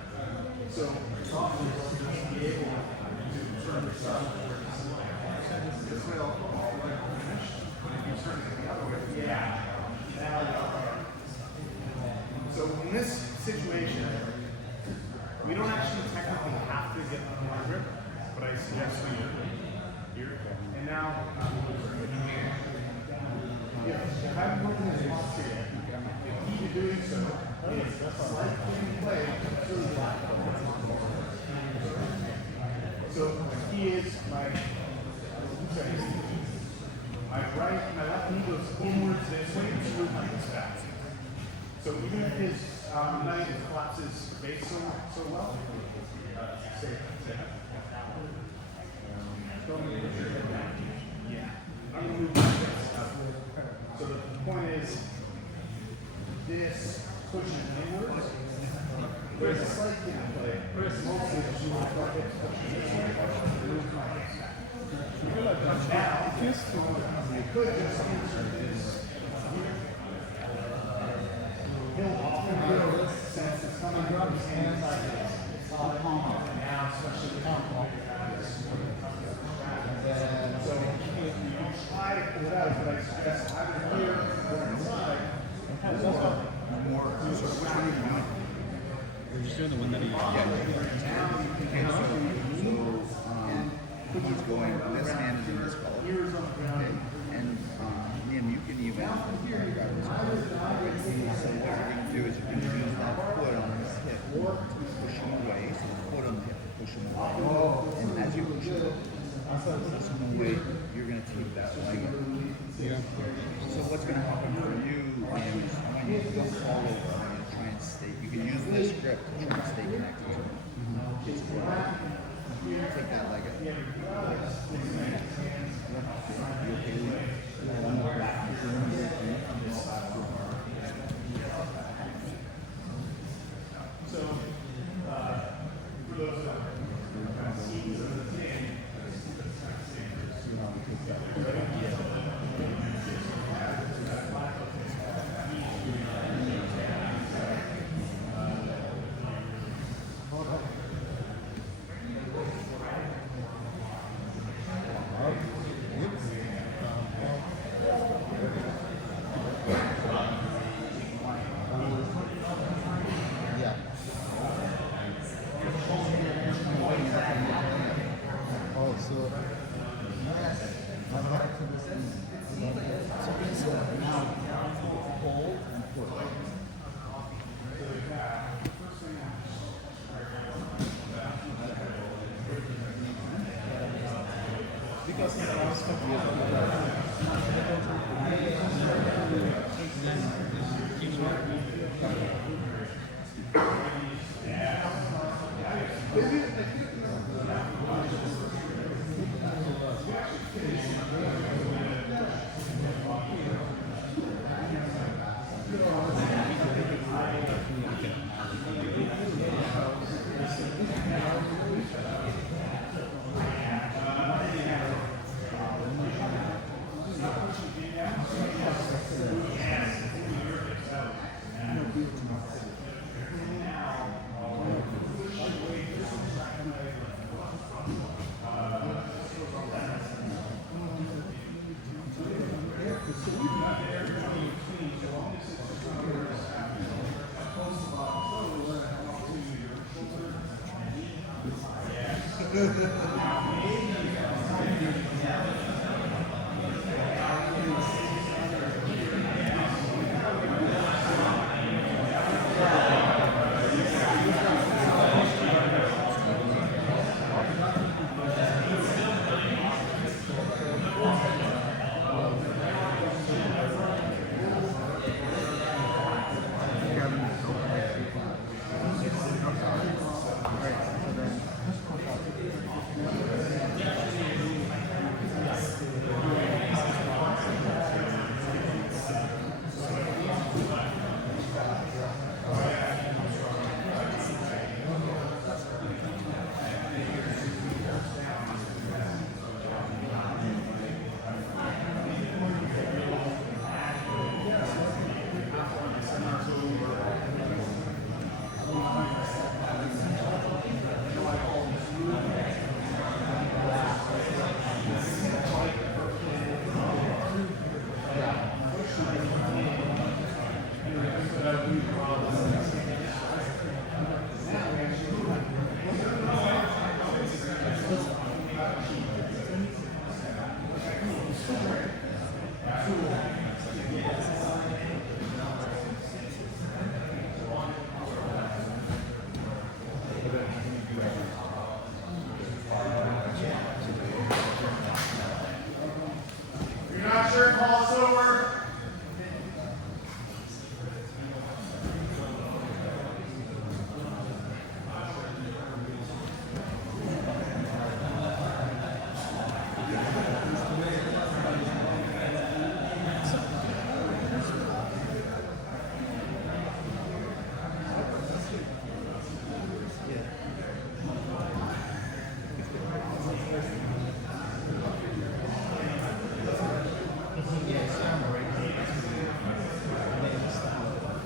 So it's often just be able to turn the stuff where it's this way all the way finished. But if you turn it the other way, so in this situation, we don't actually technically have to get the hard grip, but I suggest we do here. And now, if I'm working as a posture yet, the key to doing so is slight clean play. So the key is my left knee goes inwards this way and screws my hips back. So even if his knife collapses base so well, yeah. I'm gonna move like this. So the point is, this pushes inwards. There's a slight play. Mostly you want to hips pushing this way, move my hips back. Now, you could just insert this here. He'll often do this since it's coming from his hands like this. It's not a palm up now, especially with palm up. So you can try to pull it out, but I suggest either here or inside. We're just doing the one that he He's going, this hand is in this ball. Okay? And you can even, so what you're going to do is you're going to use that foot on his hip to push him away. So the foot on the hip to push him away. And as you push him away, you're going to take that leg. So what's going to happen for you is when you don't fall over, when you try and stay, you can use this grip to try and stay connected to him. Take that leg up. So, for those scenes of the day,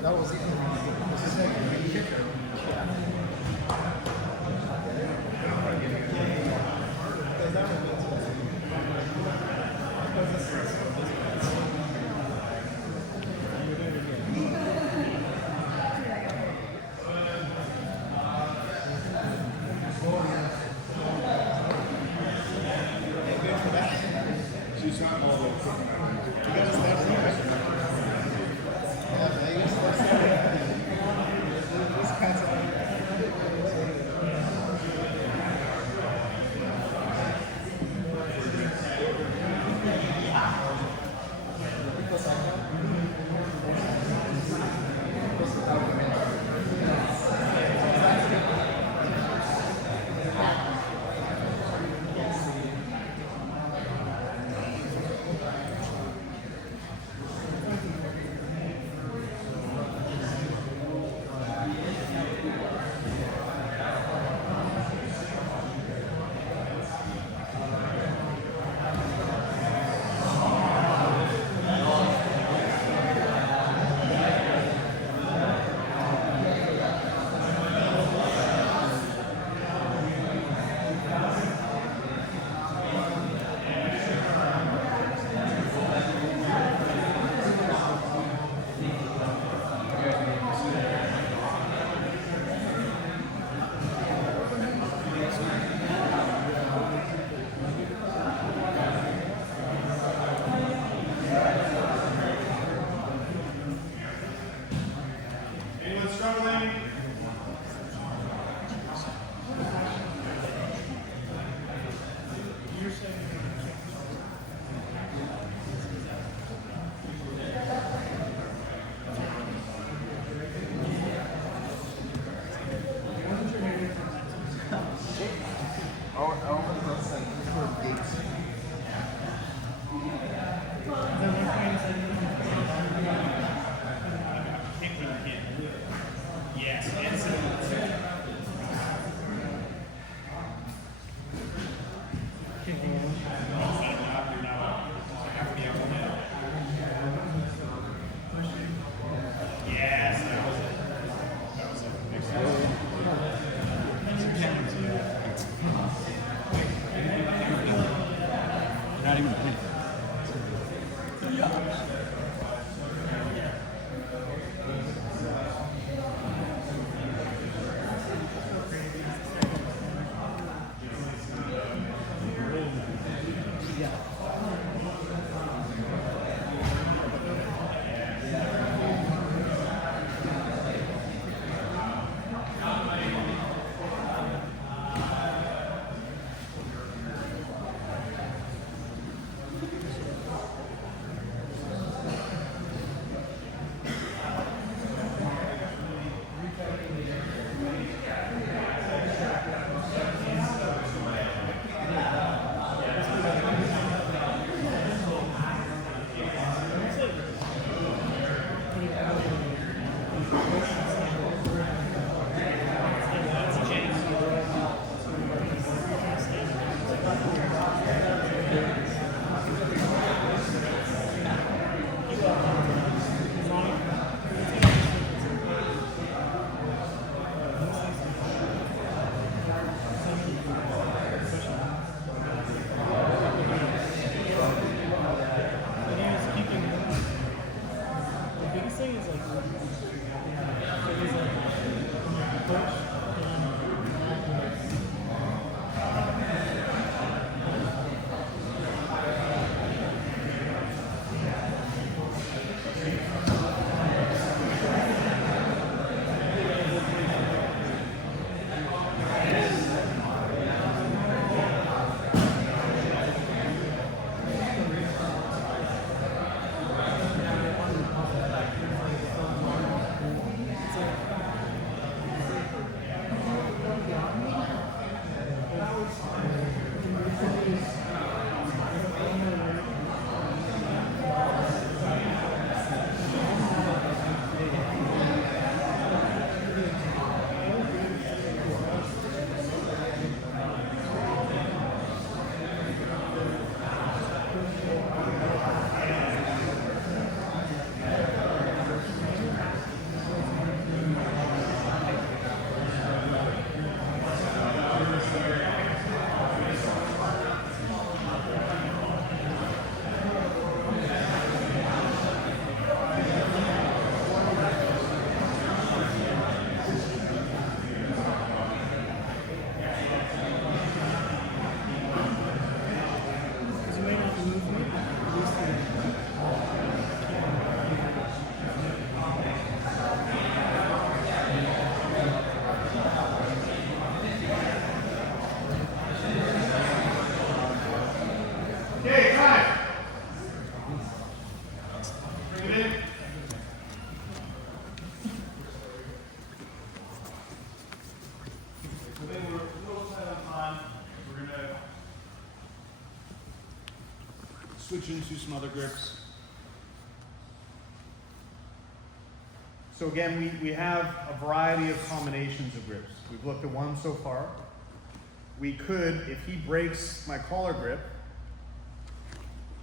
That was even the second kicker. She's not all the way. is like, so he's like, push, switch into some other grips. So again, we have a variety of combinations of grips. We've looked at one so far. We could, if he breaks my collar grip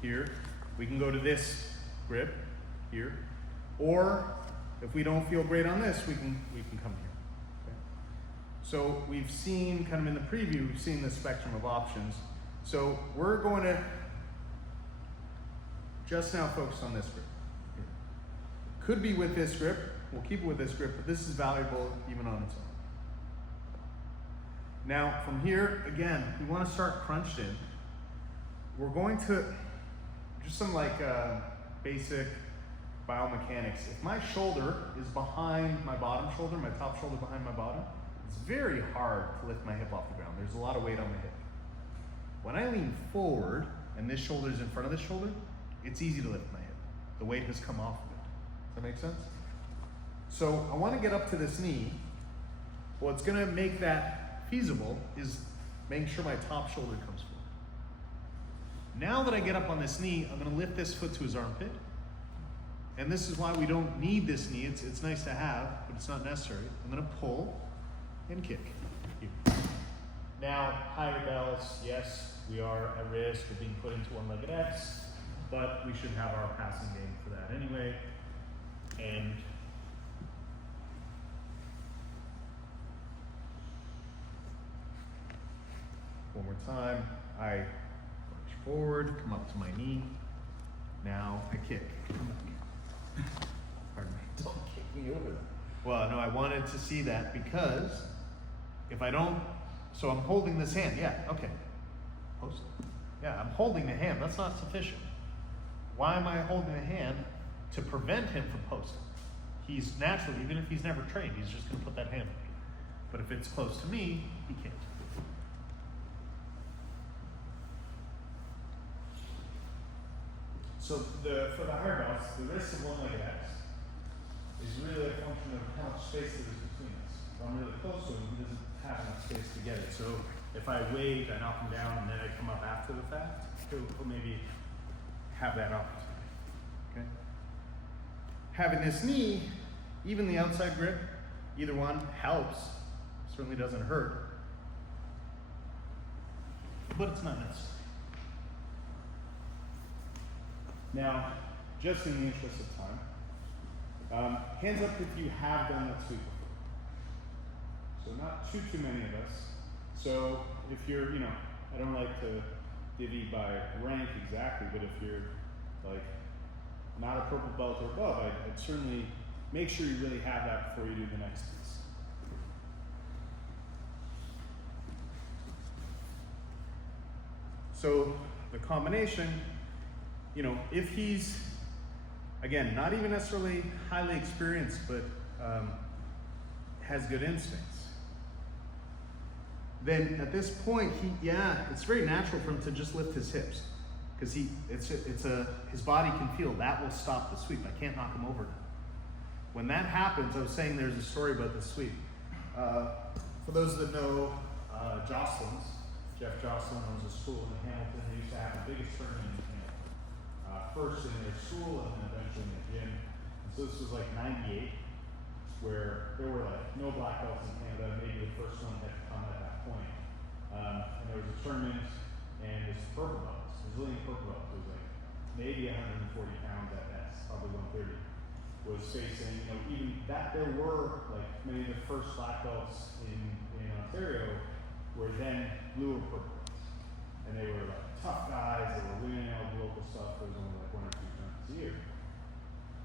here, we can go to this grip here. Or if we don't feel great on this, we can come here. Okay? So we've seen, kind of in the preview, we've seen the spectrum of options. So we're going to just now focus on this grip. Here. Could be with this grip. We'll keep it with this grip, but this is valuable even on its own. Now, from here, again, we want to start crunched in. We're going to, just some like basic biomechanics. If my shoulder is behind my bottom shoulder, my top shoulder behind my bottom, it's very hard to lift my hip off the ground. There's a lot of weight on my hip. When I lean forward and this shoulder is in front of this shoulder, it's easy to lift my hip. The weight has come off of it. Does that make sense? So I want to get up to this knee. What's going to make that feasible is making sure my top shoulder comes forward. Now that I get up on this knee, I'm going to lift this foot to his armpit. And this is why we don't need this knee. It's nice to have, but it's not necessary. I'm going to pull and kick. Here. Now, higher bells, yes, we are at risk of being put into one-legged X, but we should have our passing game for that anyway. And one more time, I push forward, come up to my knee. Now I kick. Pardon me. Don't kick me over that. Well, no, I wanted to see that because if I don't, so I'm holding this hand. Yeah, okay. Post. Yeah, I'm holding the hand. That's not sufficient. Why am I holding the hand? To prevent him from posting. He's naturally, even if he's never trained, he's just going to put that hand up. But if it's close to me, he can't. So for the higher belts, the risk of one-legged X is really a function of how much space there is between us. If I'm really close to him, he doesn't have enough space to get it. So if I wait, I knock him down, and then I come up after the fact, he'll maybe have that opportunity. Okay? Having this knee, even the outside grip, either one helps. Certainly doesn't hurt. But it's not necessary. Now, just in the interest of time, hands up if you have done that sweep before. So not too many of us. So if you're, I don't like to divvy by rank exactly, but if you're like not a purple belt or above, I'd certainly make sure you really have that before you do the next piece. So the combination, you know, if he's, again, not even necessarily highly experienced, but has good instincts, then at this point, it's very natural for him to just lift his hips, because his body can feel that will stop the sweep. I can't knock him over now. When that happens, I was saying there's a story about the sweep. For those that know Jocelyn's, Jeff Jocelyn owns a school in Hamilton. They used to have the biggest tournament in Canada. First in their school and then eventually in the gym. And so this was like 98, where there were like no black belts in Canada. Maybe the first one had come at that point. And there was a tournament, and this purple belts, Brazilian purple belt, it was like maybe 140 pounds at best, probably 130, was facing, you know, even that there were like many of the first black belts in Ontario were then blue or purple belts. And they were like tough guys, they were winning all the local stuff. There was only like 1 or 2 tournaments a year.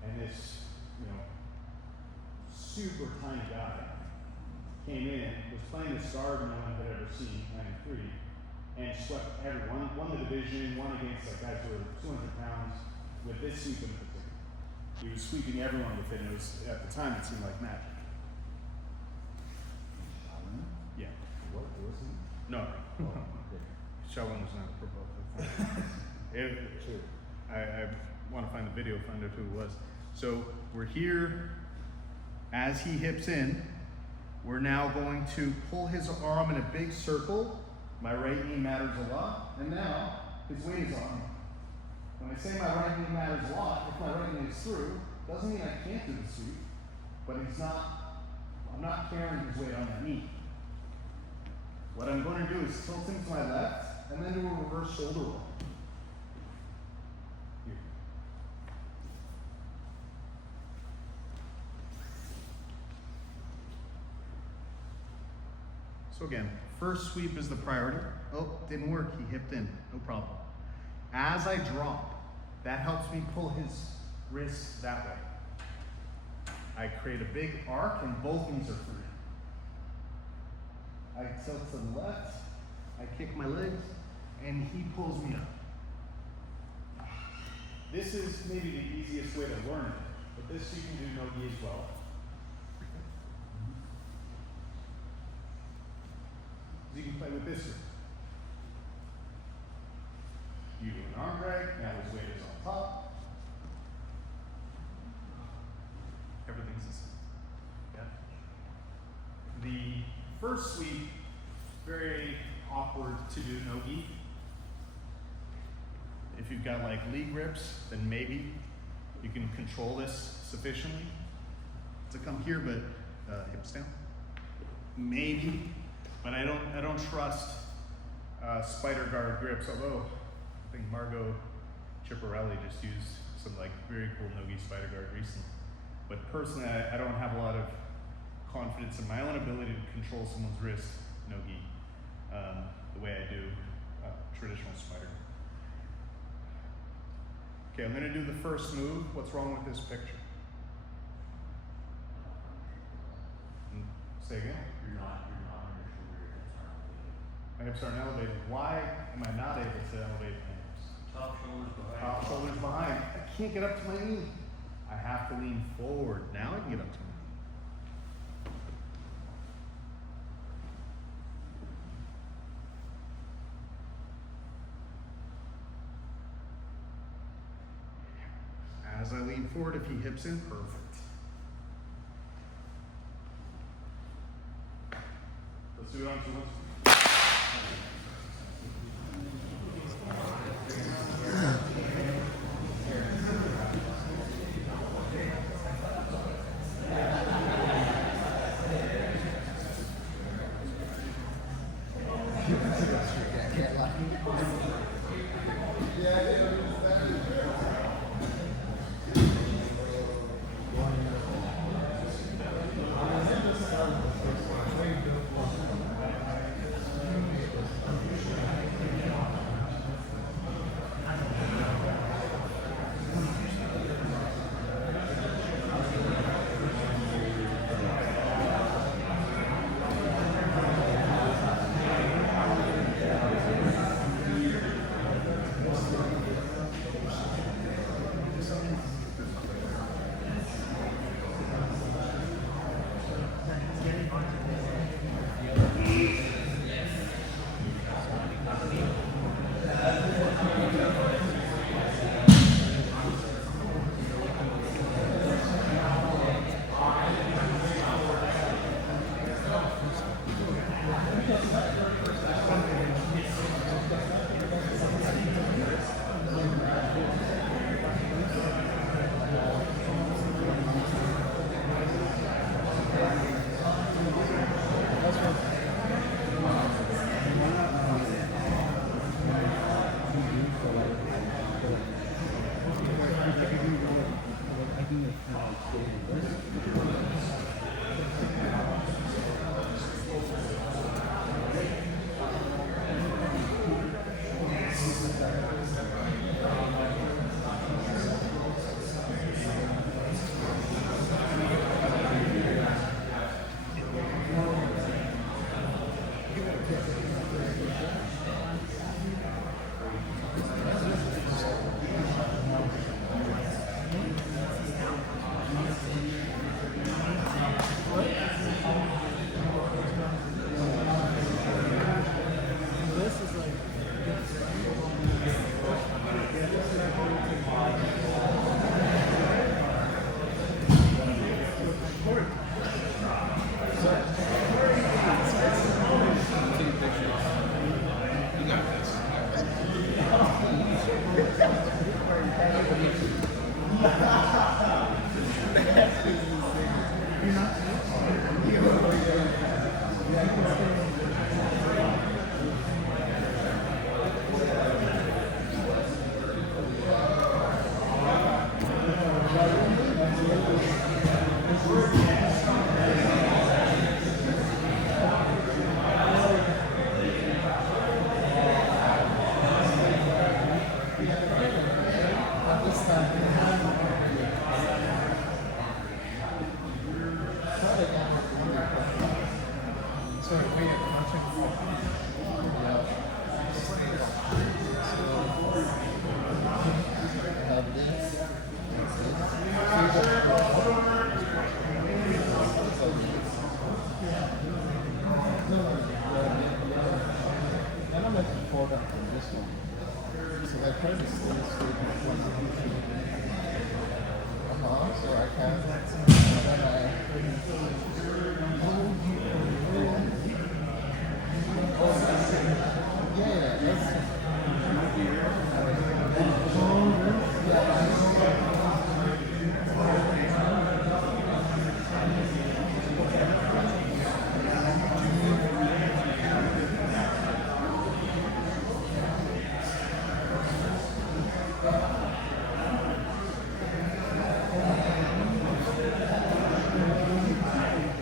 And this, you know, super tiny guy came in, was playing this guard no one had ever seen, 93, and swept everyone, won the division, won against like guys who were 200 pounds with this sweep in particular. He was sweeping everyone with it, and it was, at the time, it seemed like magic. Yeah. What was he? No. Shaolin was not a purple belt. I want to find the video, find out who it was. So we're here. As he hips in, we're now going to pull his arm in a big circle. My right knee matters a lot. And now his weight is on. When I say my right knee matters a lot, if my right knee is through, doesn't mean I can't do the sweep, but I'm not carrying his weight on my knee. What I'm going to do is tilt him to my left, and then do a reverse shoulder roll. Here. So again, first sweep is the priority. Oh, didn't work, he hipped in, no problem. As I drop, that helps me pull his wrist that way. I create a big arc and both knees are free. I tilt to the left, I kick my legs, and he pulls me up. This is maybe the easiest way to learn it, but this you can do no-gi as well. You can play with this one. You do an arm drag, now his weight is on top. Everything's the same. Yeah. The first sweep, very awkward to do no-gi. If you've got like league grips, then maybe you can control this sufficiently to come here, but hips down. Maybe, but I don't trust spider guard grips, although I think Margot Chipperelli just used some like very cool no-gi spider guard recently. But personally, I don't have a lot of confidence in my own ability to control someone's wrist no-gi the way I do traditional spider. Okay, I'm going to do the first move. What's wrong with this picture? Say again? You're not on your shoulder, My hips aren't elevated. Why am I not able to elevate my hips? top shoulders behind. Top shoulders behind. I can't get up to my knee. I have to lean forward. Now I can get up to my knee. As I lean forward, if he hips in, perfect. Let's do it on two ones. And I'm going to fall down from this one. So that kind of stays straight in front of the so I can. And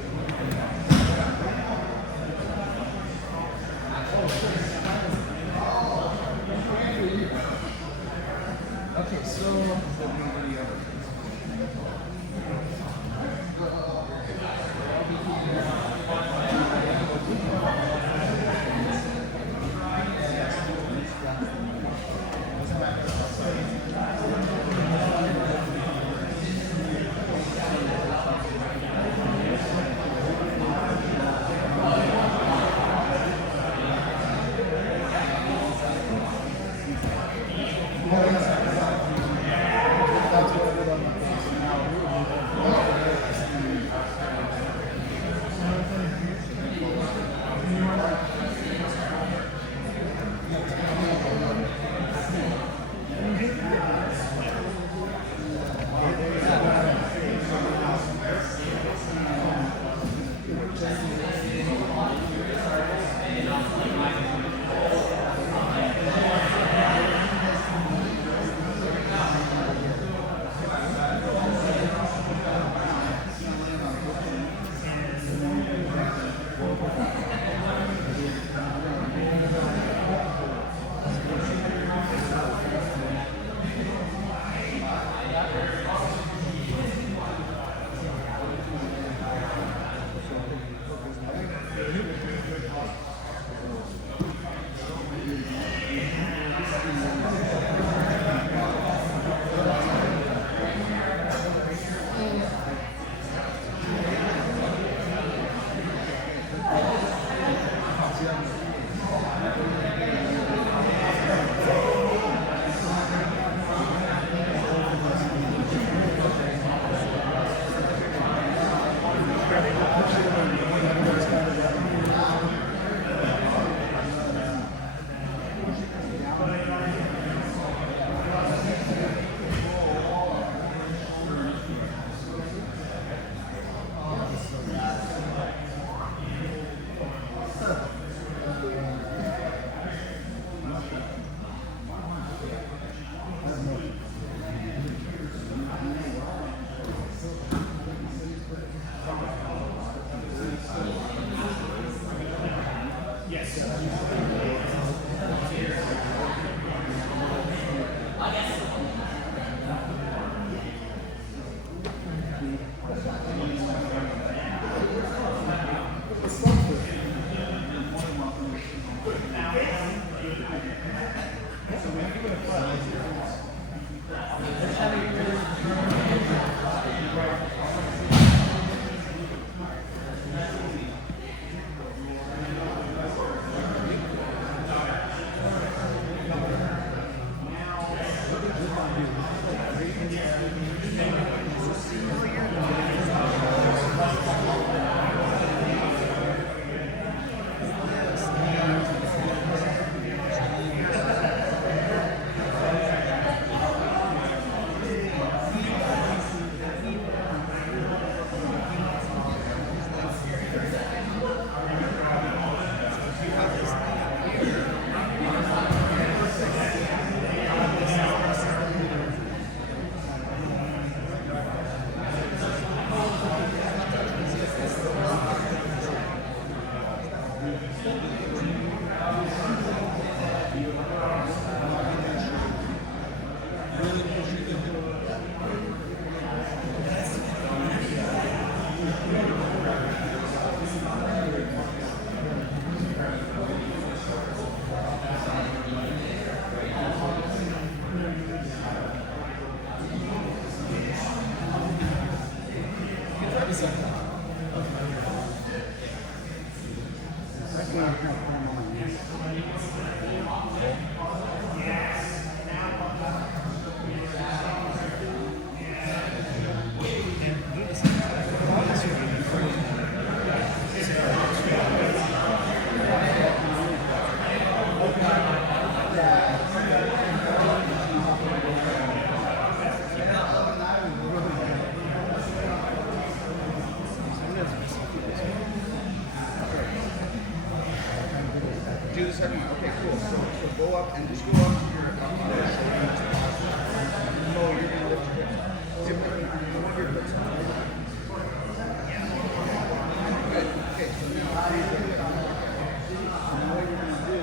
Do this every. Okay, cool. So go up and just go up to your shoulder. No, you're gonna lift your hips. Tip move your hips. Good. Okay, so now breathe in. And what you're gonna do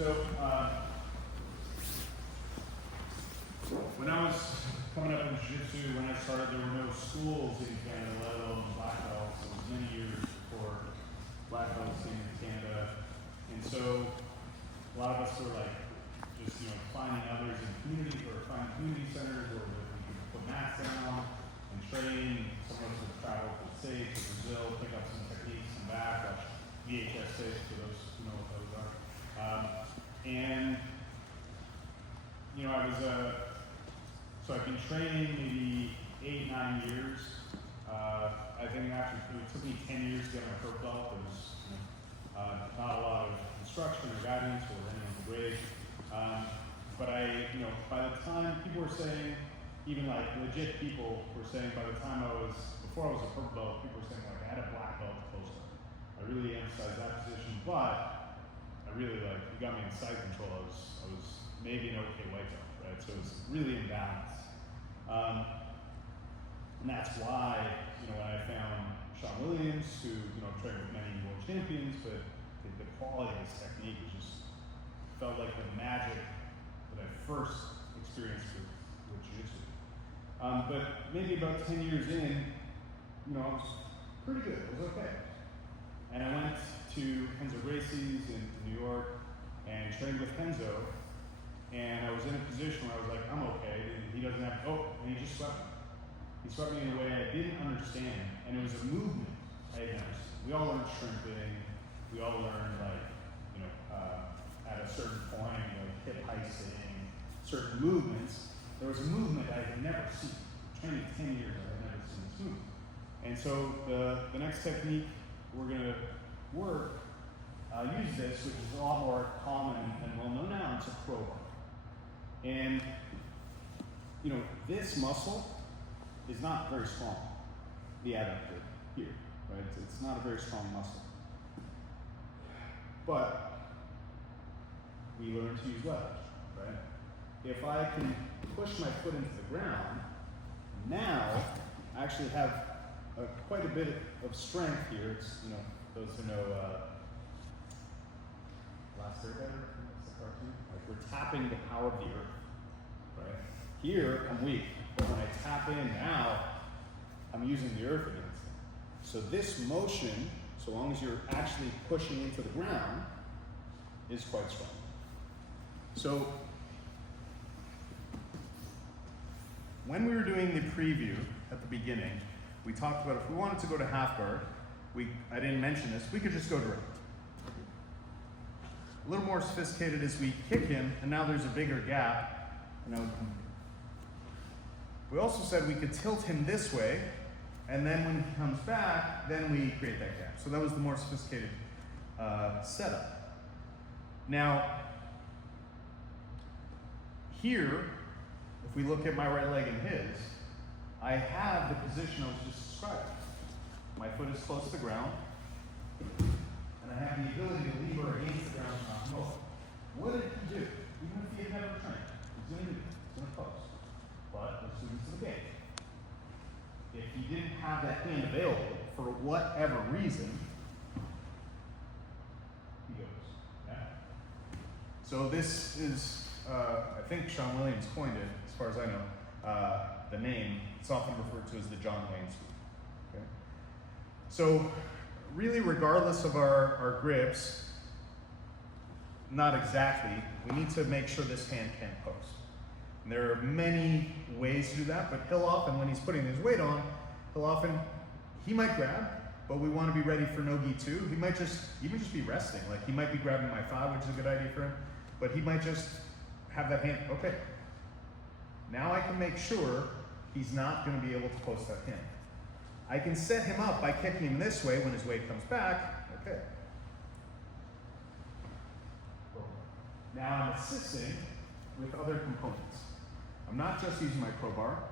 So, when I was coming up in jiu-jitsu, when I started, there were no schools in Canada, let alone black belts. It was many years before black belts came in Canada. And so, a lot of us were like, just, finding others in community, or finding community centers, or we could put mats down and train. Some of us would travel to the States, to Brazil, pick up some techniques, come back, watch VHS tapes for those who know what those are. And, I was, so I've been training maybe 8-9 years. I think actually it took me 10 years to get my purple belt. There was not a lot of instruction or guidance or any of the grades. But by the time people were saying, even like legit people were saying, before I was a purple belt, people were saying like I had a black belt close up. I really emphasized that position, but I really you got me in side control. I was maybe an okay white belt, right? So it was really imbalanced. And that's why, when I found Sean Williams, who, trained with many world champions, but the quality of his technique was just, felt like the magic that I first experienced with jiu-jitsu. But maybe about 10 years in, I was pretty good. It was okay. And I went to Henzo Gracie's in New York and trained with Henzo. And I was in a position where I was like, I'm okay. He doesn't have, and he just swept me. He swept me in a way I didn't understand. And it was a movement I had never seen. We all learned shrimping. We all learned, at a certain point, hip heisting, certain movements. There was a movement I had never seen. Training 10 years, I had never seen this movement. And so the next technique we're going to work, use this, which is a lot more common and well known now. It's a crowbar. And, this muscle is not very strong, the adductor here, right? It's not a very strong muscle. But we learn to use leverage, right? If I can push my foot into the ground, now I actually have quite a bit of strength here. It's, those who know Last Airbender, that's the cartoon. Like we're tapping the power of the earth, right? Here, I'm weak, but when I tap in now, I'm using the earth against it. So this motion, so long as you're actually pushing into the ground, is quite strong. So, when we were doing the preview at the beginning, we talked about if we wanted to go to half guard, I didn't mention this, we could just go direct. A little more sophisticated is we kick him, and now there's a bigger gap. We also said we could tilt him this way, and then when he comes back, then we create that gap. So that was the more sophisticated setup. Now, here, if we look at my right leg and his, I have the position I was just describing. My foot is close to the ground, and I have the ability to lever against the ground and not move. What did he do? Even if he had never trained, he's going to do this. He's going to post. But let's do this to the game. If he didn't have that hand available for whatever reason, So this is, I think Sean Williams coined it, as far as I know, the name. It's often referred to as the John Wayne sweep. Okay? So really, regardless of our grips, not exactly, we need to make sure this hand can't post. And there are many ways to do that, but he'll often, when he's putting his weight on, he might grab, but we want to be ready for no-gi too. He might just be resting. Like he might be grabbing my thigh, which is a good idea for him, but he might just have that hand, okay. Now I can make sure he's not going to be able to post that hand. I can set him up by kicking him this way when his weight comes back, okay. Now I'm assisting with other components. I'm not just using my crowbar.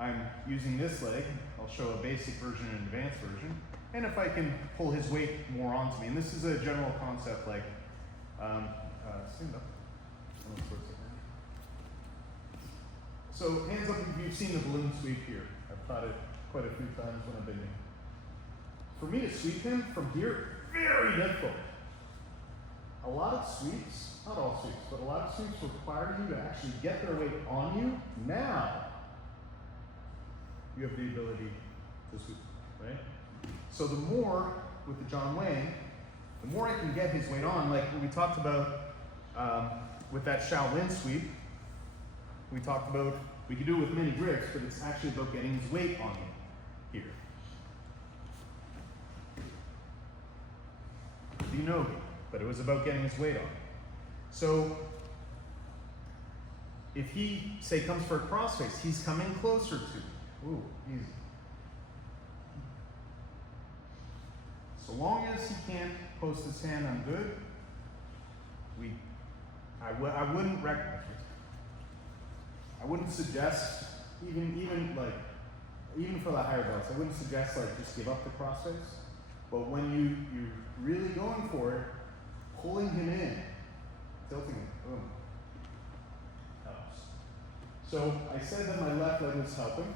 I'm using this leg. I'll show a basic version and advanced version. And if I can pull his weight more onto me, and this is a general concept like, stand up. So hands up if you've seen the balloon sweep here. I've taught it quite a few times when I've been here. For me to sweep him from here, very difficult. A lot of sweeps, not all sweeps, but a lot of sweeps require you to actually get their weight on you. Now, you have the ability to sweep, right? So the more, with the John Wayne, the more I can get his weight on, like we talked about with that Shaolin sweep, we talked about, we could do it with many grips, but it's actually about getting his weight on him here. You know, but it was about getting his weight on. So, if he, say, comes for a crossface, he's coming closer to, ooh, easy. So long as he can't post his hand, I'm good. I wouldn't suggest, even for the higher belts, I wouldn't suggest like just give up the crossface. But when you're really going for it, pulling him in, tilting him, boom, helps. So I said that my left leg was helping.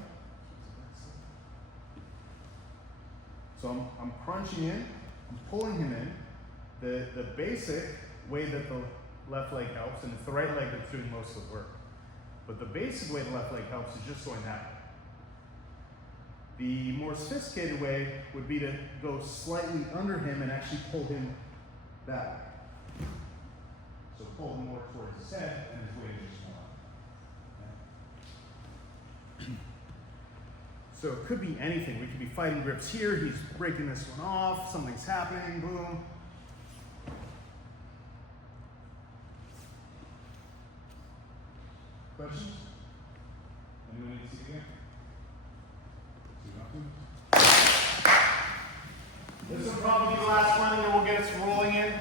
So I'm crunching in, I'm pulling him in. The basic way that the left leg helps, and it's the right leg that's doing most of the work, but the basic way the left leg helps is just going that way. The more sophisticated way would be to go slightly under him and actually pull him that way. So pull him more towards his head and his weight is more. Okay. So it could be anything. We could be fighting grips here, he's breaking this one off, something's happening, boom. Questions? Anyone need to see again? This will probably be the last one, and then we'll get us rolling in.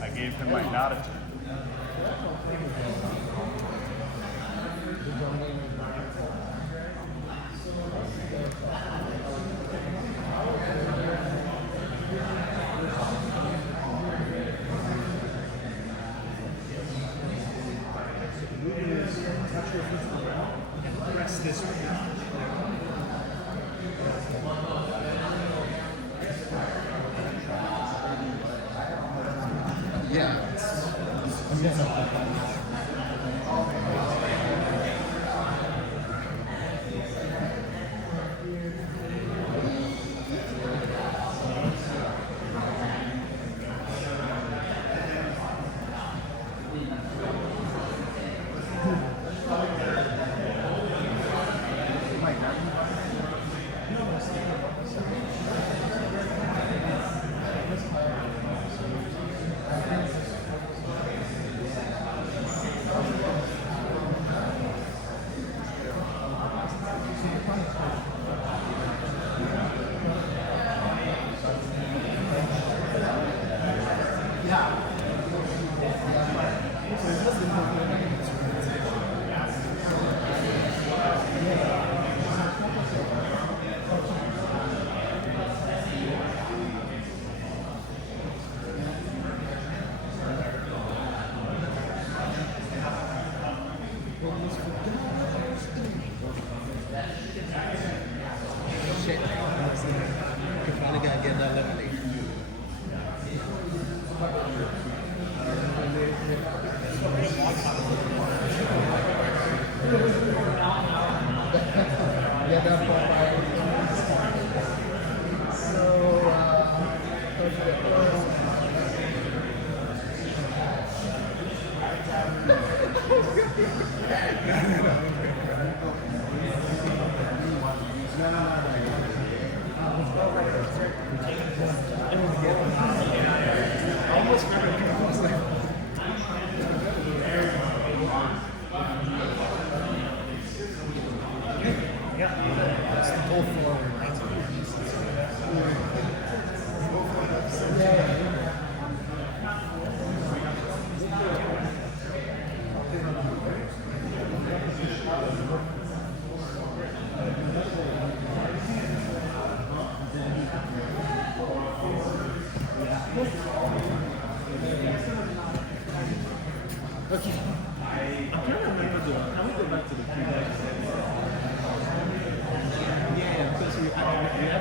I gave him my nod. Touch your feet to the ground and press this way. Yeah.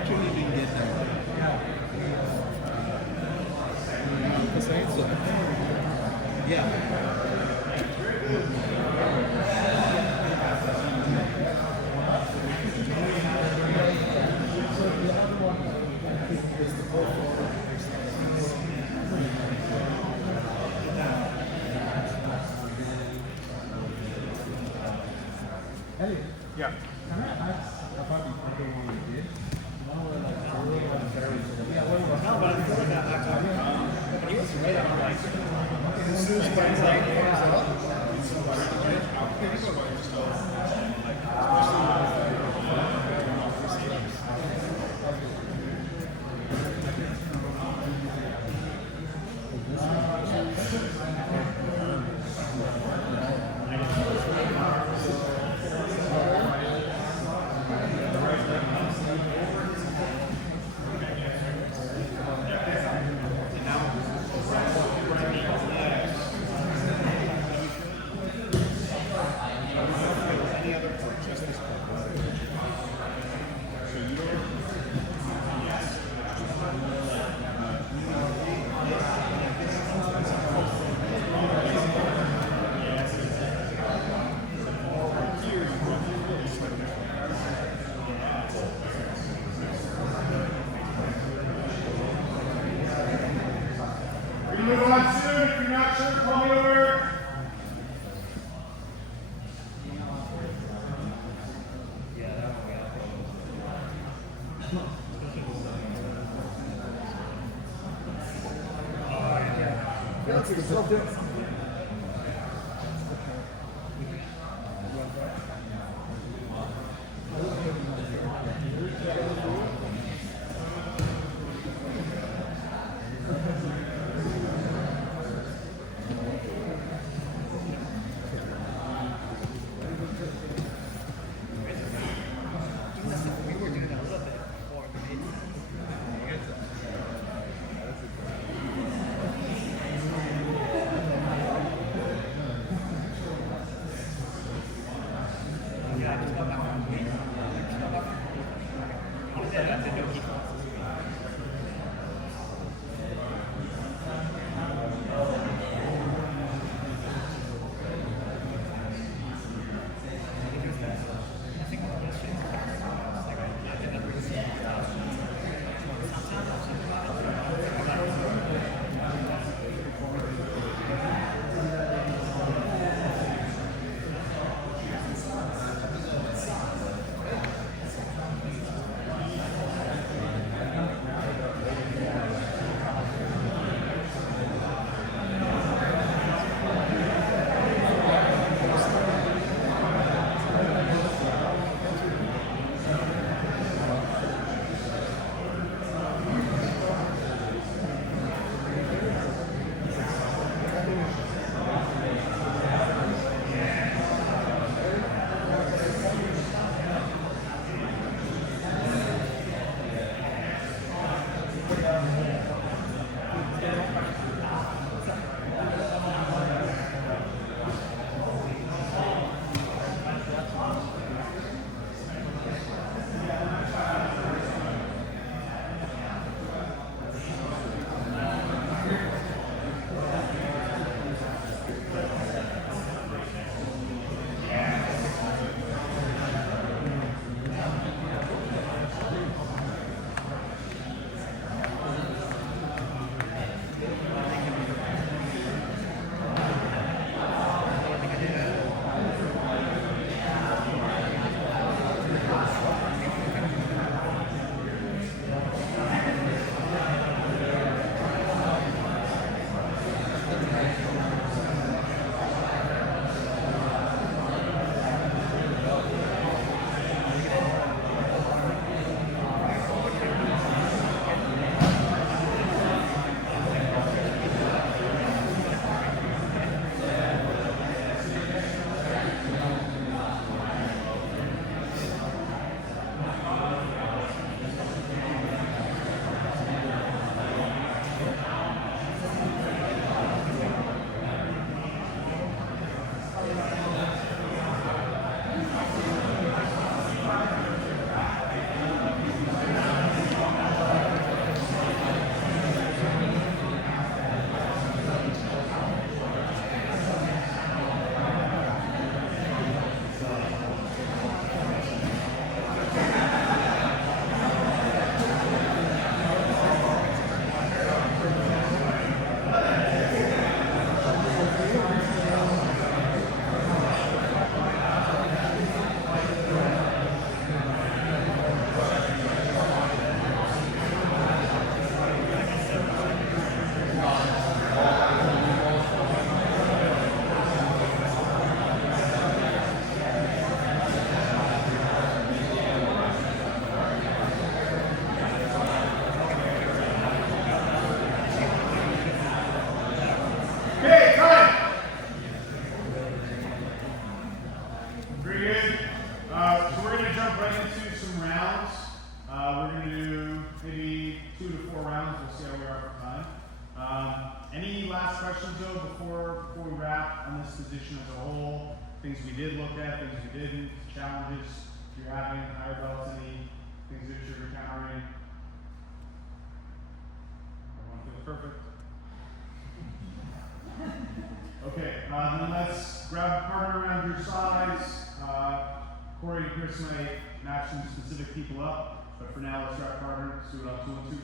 How'd you even get there? Because I ain't so. Yeah. Yeah. Can I ask about the other one you did? No, but I feel like that when he was right on like Move on soon. If you're not sure, call me over. That's the subject. we were doing a little bit before, maybe. Yeah, I just got back from the no-key classes. I think yesterday was like I did never see questions though before we wrap on this position as a whole? Things we did look at, things we didn't, challenges you're having, higher belts, any things that you're encountering? Everyone feels perfect? Okay, then let's grab a partner around your size. Corey and Chris might match some specific people up, but for now, let's grab a partner. Let's do it on 2 and 2.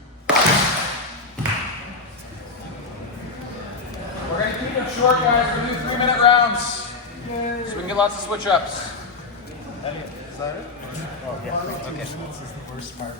We're going to keep it short, guys. We're going to do 3-minute rounds. So we can get lots of switch ups. Is that it? Oh, yeah. Okay. This is the worst part.